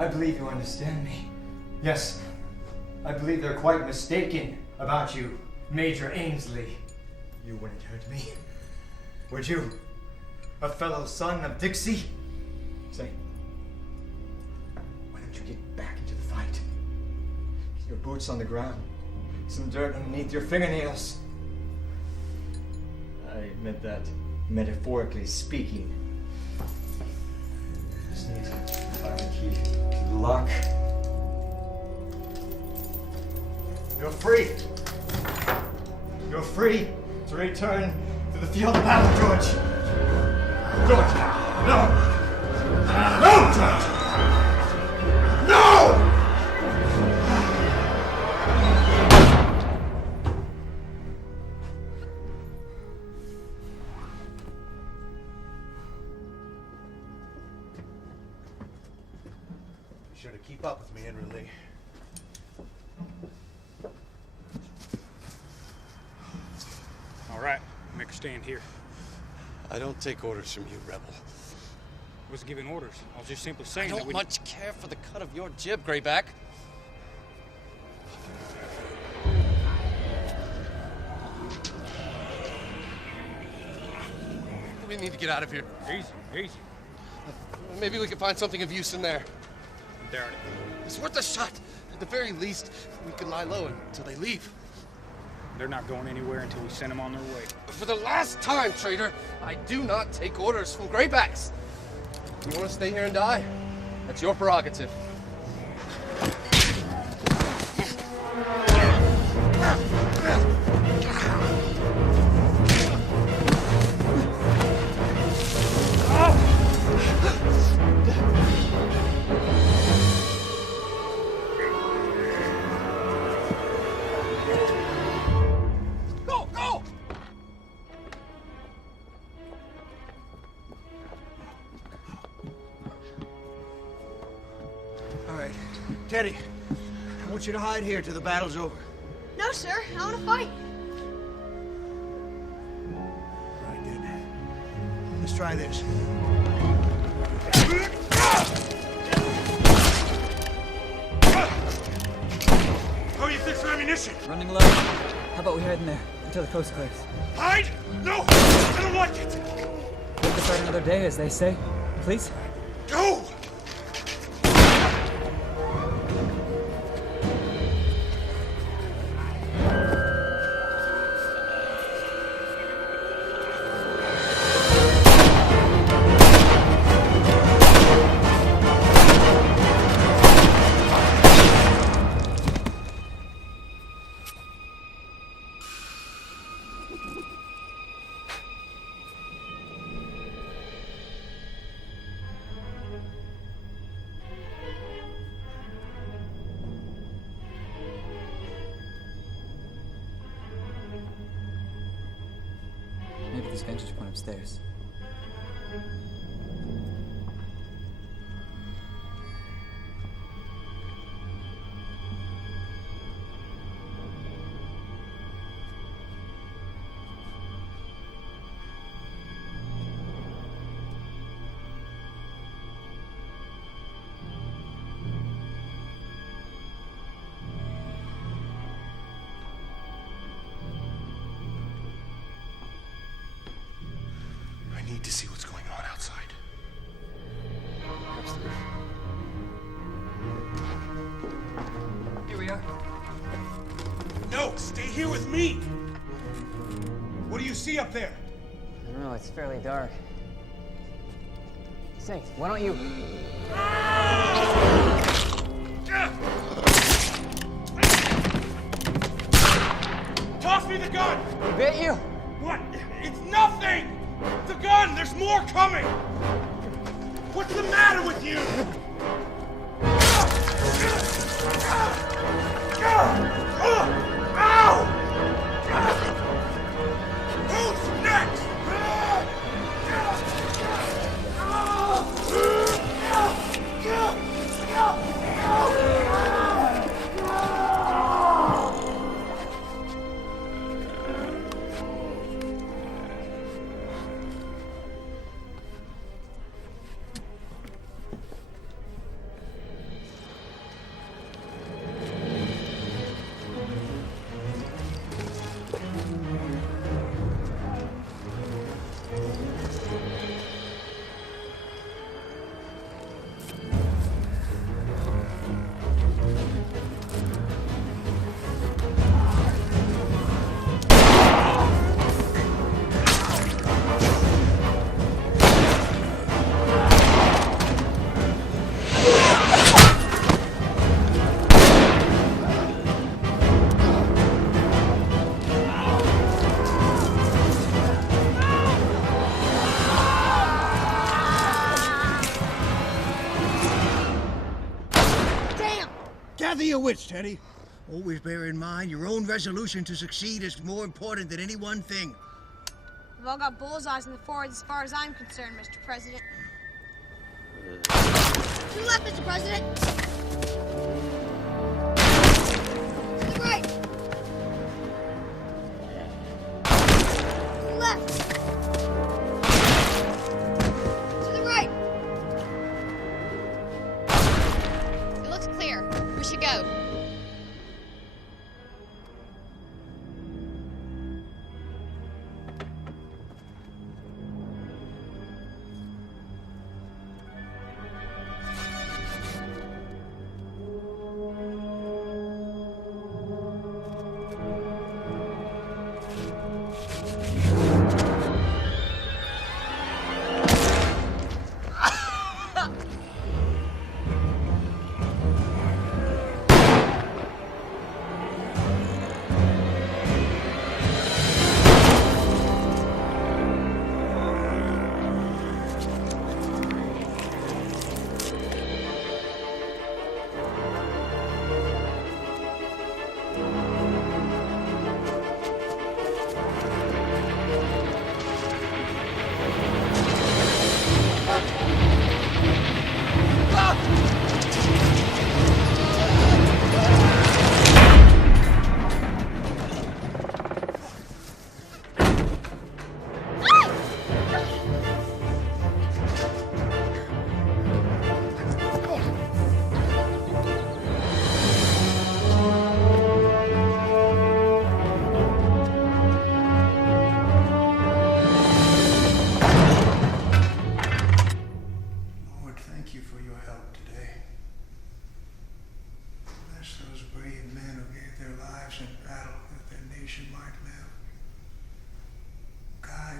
I believe you understand me. Yes, I believe they're quite mistaken about you, Major Ainsley. You wouldn't hurt me, would you? A fellow son of Dixie? Say, why don't you get back into the fight? Get your boots on the ground, some dirt underneath your fingernails. I meant that metaphorically speaking. Just need to find the key to the lock. You're free. You're free to return to the field of battle, George. George, no! No, George! No! Be sure to keep up with me, Henry Lee. All right, make a stand here. I don't take orders from you, Rebel. I was giving orders. I was just simply saying I that don't we... much care for the cut of your jib, Grayback. We need to get out of here. Easy, easy. Maybe we can find something of use in there. Doubt it. It's worth a shot. At the very least, we can lie low until they leave. They're not going anywhere until we send them on their way. For the last time, traitor, I do not take orders from Graybacks. If you want to stay here and die, that's your prerogative. Go, go! Teddy, I want you to hide here till the battle's over. No, sir. I want to fight. Right then. Let's try this. How you fix your ammunition? Running low. How about we hide in there until the coast clears? Hide? No! I don't like it! Live to start another day, as they say. Please? Go! Maybe this vantage point upstairs. I need to see what's going on outside. Here we are. No, stay here with me! What do you see up there? I don't know, it's fairly dark. Say, why don't you... Toss me the gun! Bit you? What? It's nothing! The gun! There's more coming! What's the matter with you? Ow! Who's next? Gather your wits, Teddy. Always bear in mind your own resolution to succeed is more important than any one thing. We've all got bullseyes in the forwards as far as I'm concerned, Mr. President. To the left, Mr. President. To the right. To the left. To the right. It looks clear. We should go.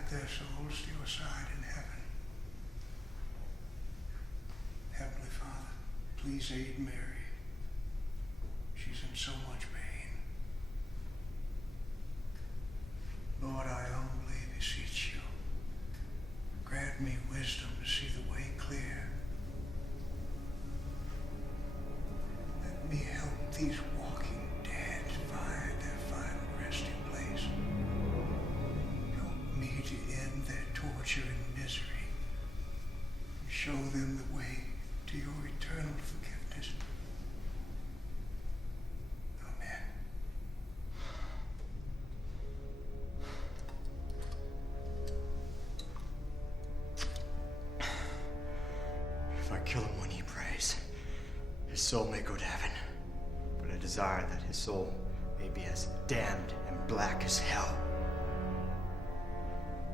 Grant their souls to your side in heaven. Heavenly Father, please aid Mary. She's in so much pain. Lord, I humbly beseech you, grant me wisdom to see the way clear. Let me help these walking dead find their final resting place. Help me to end their torture and misery, and show them the way to your eternal forgiveness. Amen. If I kill him when he prays, his soul may go to heaven. But I desire that his soul may be as damned and black as hell.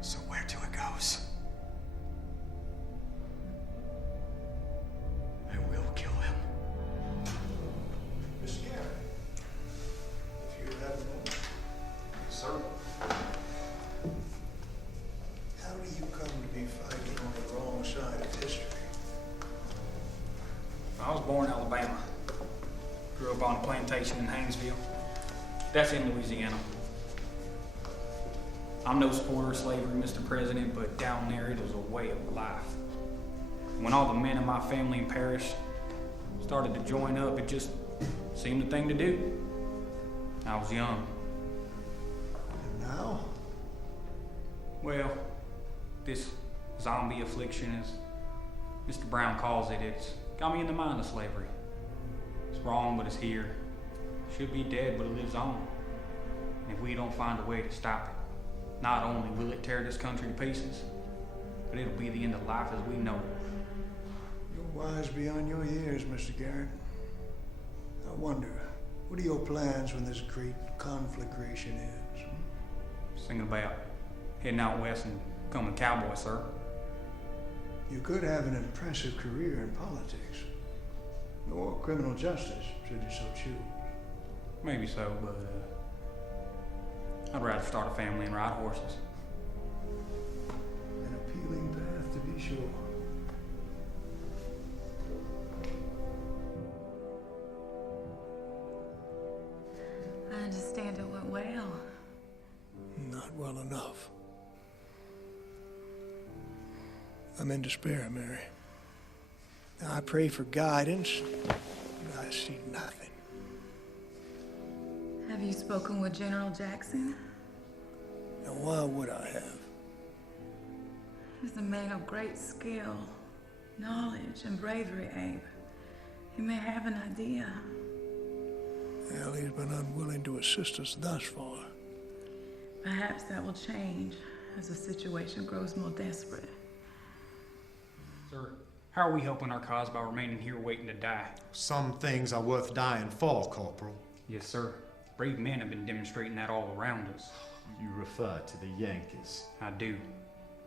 So where to it goes? I will kill him. Miss Garrett, if you have a moment. Sir? How do you come to be fighting on the wrong side of history? I was born in Alabama. Grew up on a plantation in Haynesville. That's in Louisiana. I'm no supporter of slavery, Mr. President, but down there it was a way of life. When all the men in my family and parish started to join up, it just seemed the thing to do. I was young. And now? Well, this zombie affliction, as Mr. Brown calls it, it's got me in the mind of slavery. It's wrong, but it's here. Should be dead, but it lives on. And if we don't find a way to stop it, not only will it tear this country to pieces, but it'll be the end of life as we know it. You're wise beyond your years, Mr. Garrett. I wonder, what are your plans when this great conflagration ends? Thinking about heading out west and becoming a cowboy, sir. You could have an impressive career in politics, or criminal justice, should you so choose. Maybe so, but I'd rather start a family and ride horses. An appealing path, to be sure. I understand it went well. Not well enough. I'm in despair, Mary. I pray for guidance, but I see nothing. Have you spoken with General Jackson? Now, why would I have? He's a man of great skill, knowledge, and bravery, Abe. He may have an idea. Well, he's been unwilling to assist us thus far. Perhaps that will change as the situation grows more desperate. Sir, how are we helping our cause by remaining here waiting to die? Some things are worth dying for, Corporal. Yes, sir. Brave men have been demonstrating that all around us. You refer to the Yankees. I do.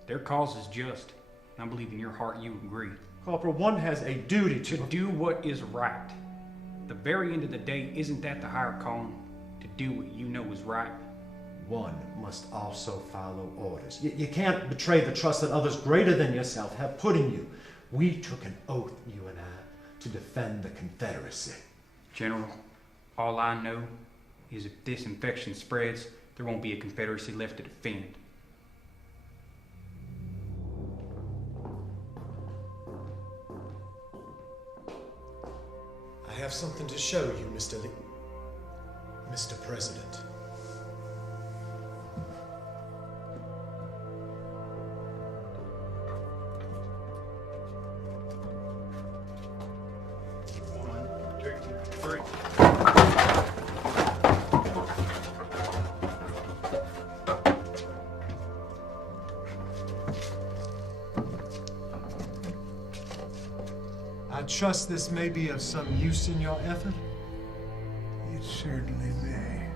Their cause is just, and I believe in your heart you agree. Corporal, one has a duty to do what is right. At the very end of the day, isn't that the higher calling? To do what you know is right? One must also follow orders. You can't betray the trust that others greater than yourself have put in you. We took an oath, you and I, to defend the Confederacy. General, all I know is if this infection spreads, there won't be a Confederacy left to defend. I have something to show you, Mr. President. I trust this may be of some use in your effort. It certainly may.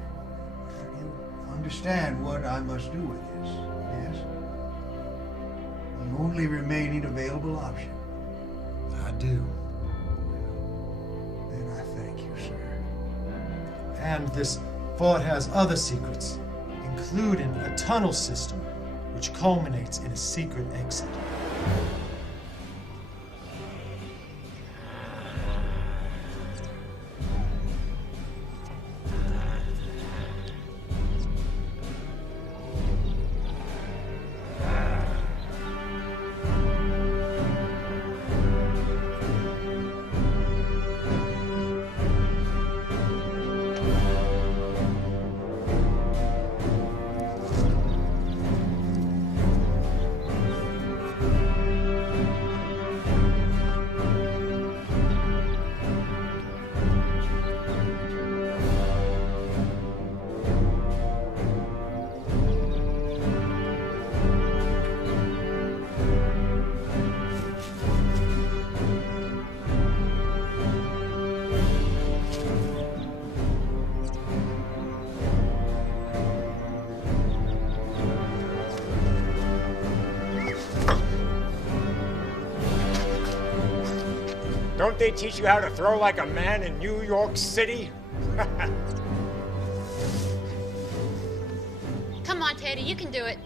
You understand what I must do with this, yes? The only remaining available option. I do. Then I thank you, sir. And this fort has other secrets, including a tunnel system which culminates in a secret exit. Don't they teach you how to throw like a man in New York City? Come on, Teddy, you can do it.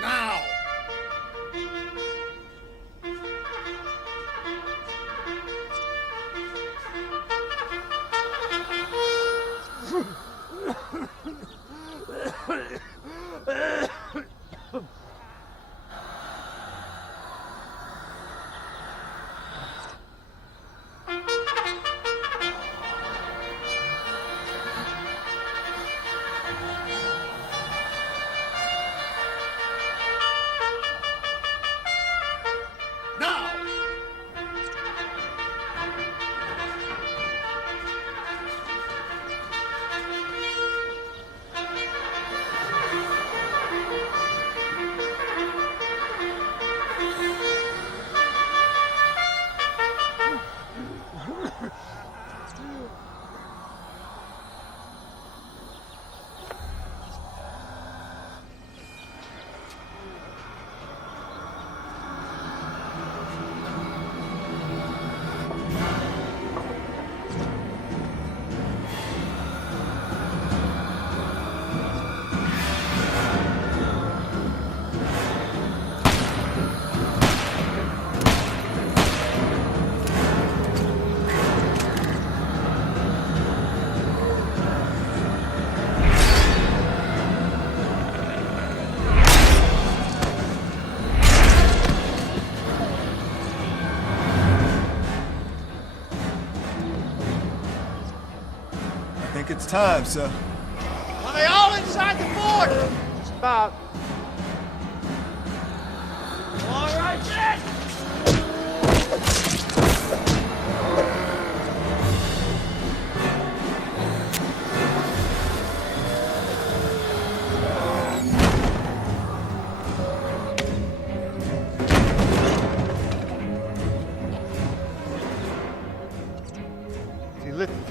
Now! I think it's time, sir. Are they all inside the fort? Just about. All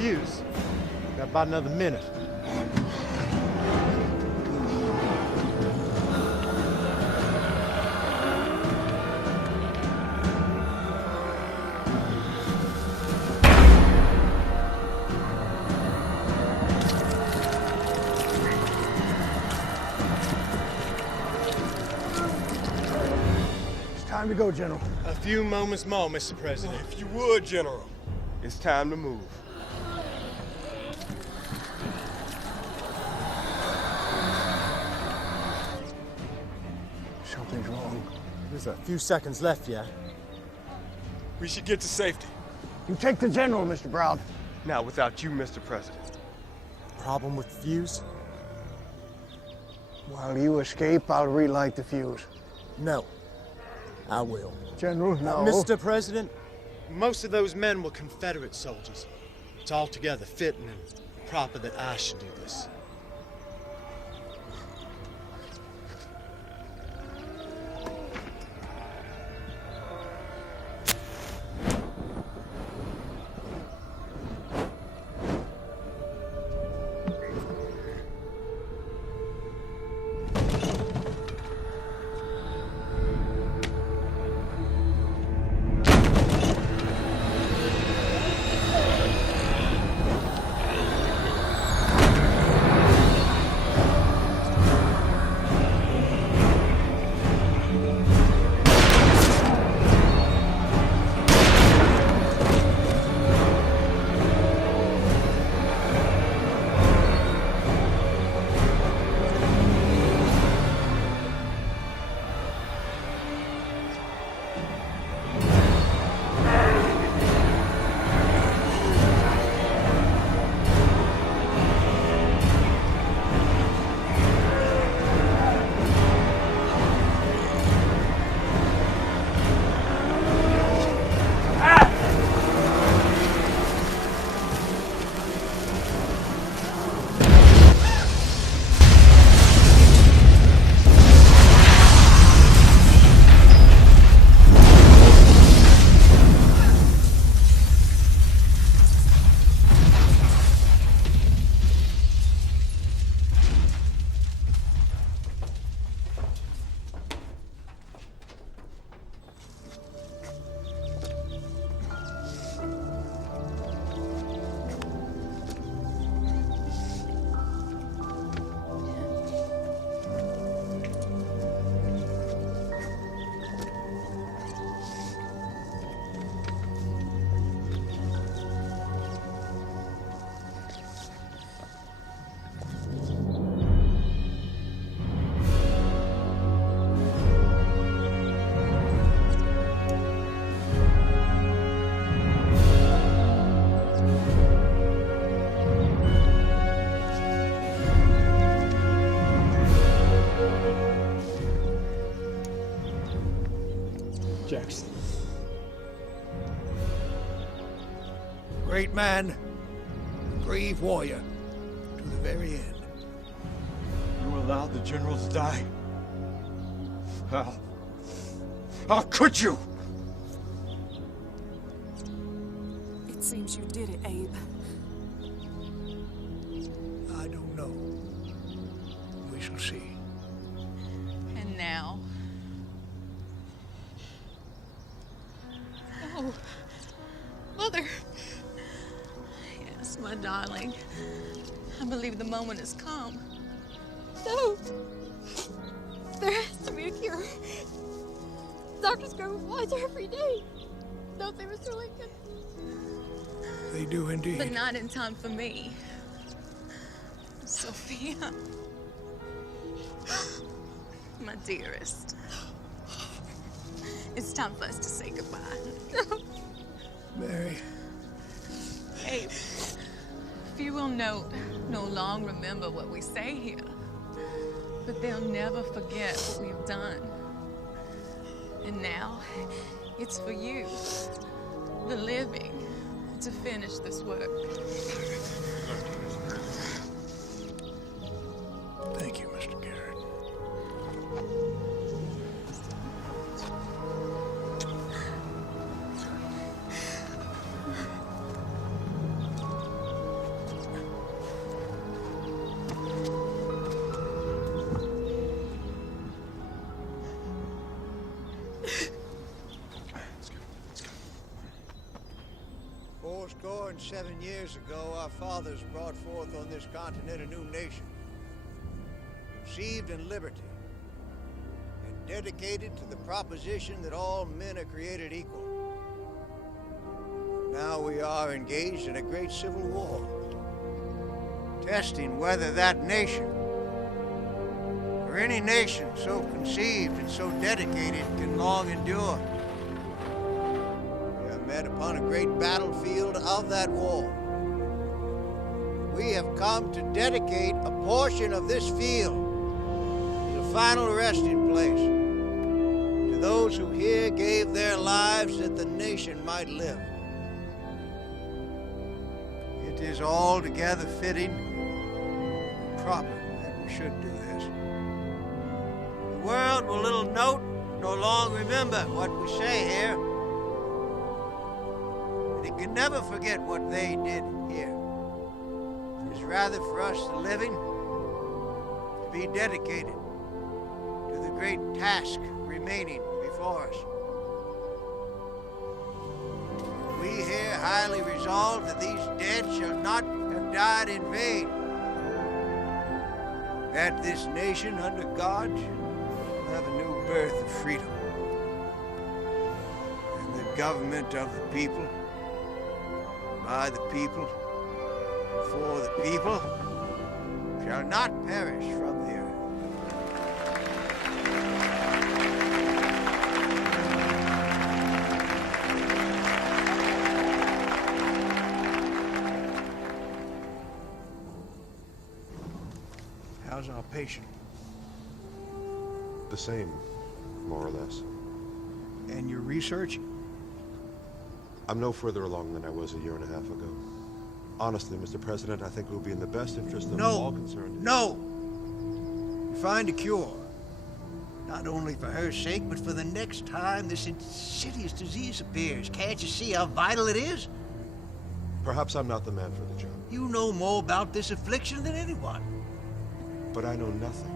fuse. Got about another minute. Time to go, General. A few moments more, Mr. President. If you would, General. It's time to move. Something's wrong. There's a few seconds left, yeah? We should get to safety. You take the General, Mr. Brown. Not without you, Mr. President. Problem with the fuse? While you escape, I'll relight the fuse. No. I will. General, no. Mr. President, most of those men were Confederate soldiers. It's altogether fitting and proper that I should do this. Jackson. Great man, brave warrior, to the very end. You allowed the general to die? How could you? It seems you did it, Abe. I don't know. We shall see. And now? Oh, Mother. Yes, my darling. I believe the moment has come. No. There has to be a cure. Doctors go with Pfizer every day. Don't they, Mr. Lincoln? They do indeed. But not in time for me. Sophia. My dearest. It's time for us to say goodbye. Mary. Abe, few will no long remember what we say here. But they'll never forget what we've done. And now, it's for you, the living, to finish this work. Thank you, Mr. Garrett. 407 years ago, our fathers brought forth on this continent a new nation, conceived in liberty, and dedicated to the proposition that all men are created equal. Now we are engaged in a great civil war, testing whether that nation, or any nation so conceived and so dedicated, can long endure. We are met upon a great battlefield of that war. We have come to dedicate a portion of this field as a final resting place to those who here gave their lives that the nation might live. It is altogether fitting and proper that we should do this. The world will little note nor long remember what we say here, but it can never forget what they did here. It is rather for us, the living, to be dedicated to the great task remaining before us. We here highly resolve that these dead shall not have died in vain, that this nation under God shall have a new birth of freedom, and the government of the people, by the people, for the people, shall not perish from the earth. How's our patient? The same, more or less. And your research? I'm no further along than I was a year and a half ago. Honestly, Mr. President, I think it will be in the best interest of all concerned. No! Find a cure. Not only for her sake, but for the next time this insidious disease appears. Can't you see how vital it is? Perhaps I'm not the man for the job. You know more about this affliction than anyone. But I know nothing.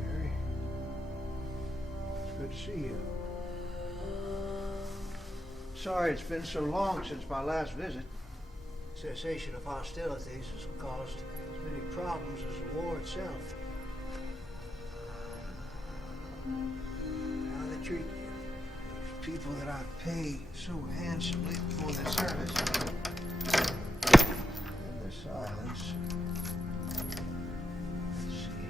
Mary, it's good to see you. Sorry it's been so long since my last visit. Cessation of hostilities has caused as many problems as the war itself. How they treat you. These people that I pay so handsomely for their service. And their silence. Let's see.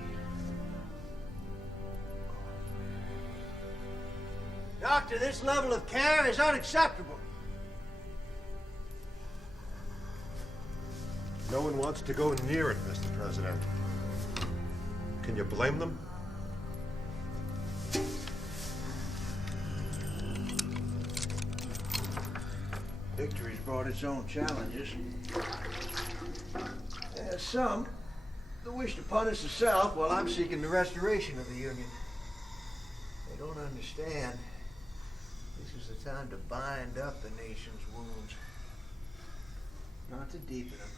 Doctor, this level of care is unacceptable. No one wants to go near it, Mr. President. Can you blame them? Victory's brought its own challenges. There's some that wish to punish the South while I'm seeking the restoration of the Union. They don't understand. This is the time to bind up the nation's wounds, not to deepen them.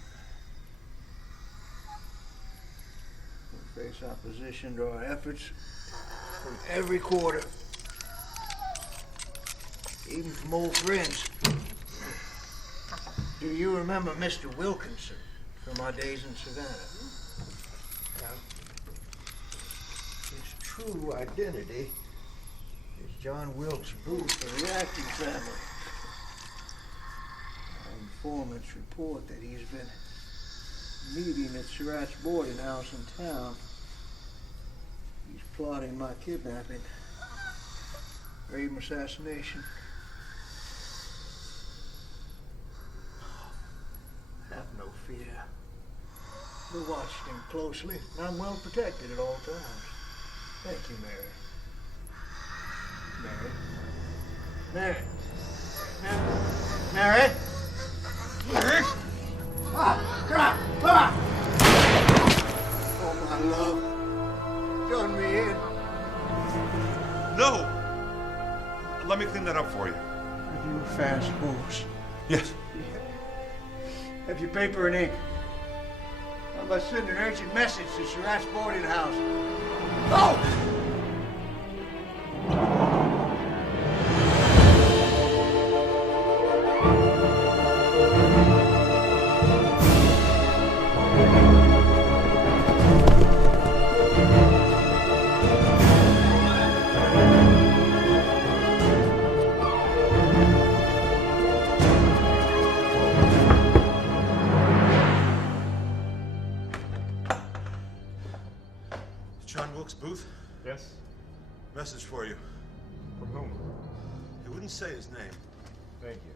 We face opposition to our efforts from every quarter, even from old friends. Do you remember Mr. Wilkinson from our days in Savannah? Well, his true identity is John Wilkes Booth of the acting family. Our informants report that he's been meeting at Surratt's boarding house in town. He's plotting my kidnapping, rape, assassination. Have no fear. We watched him closely, and I'm well protected at all times. Thank you, Mary. Mary. Mary. Mary. Mary. Oh, my love. Join me in. No! Let me clean that up for you. You fast horse. Yes. Have your paper and ink. How about sending an urgent message to Surratt's boarding house? Oh! Booth? Yes? Message for you. From whom? He wouldn't say his name. Thank you.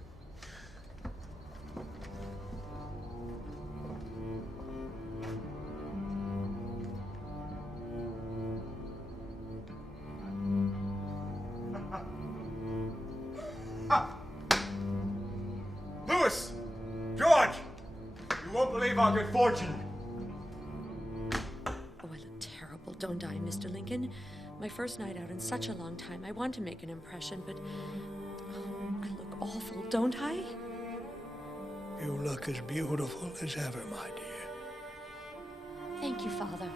Lewis! George! You won't believe our good fortune. Oh, I look terrible, don't I, Mr. Lincoln? My first night out in such a long time. I want to make an impression, but oh, I look awful, don't I? You look as beautiful as ever, my dear. Thank you, Father.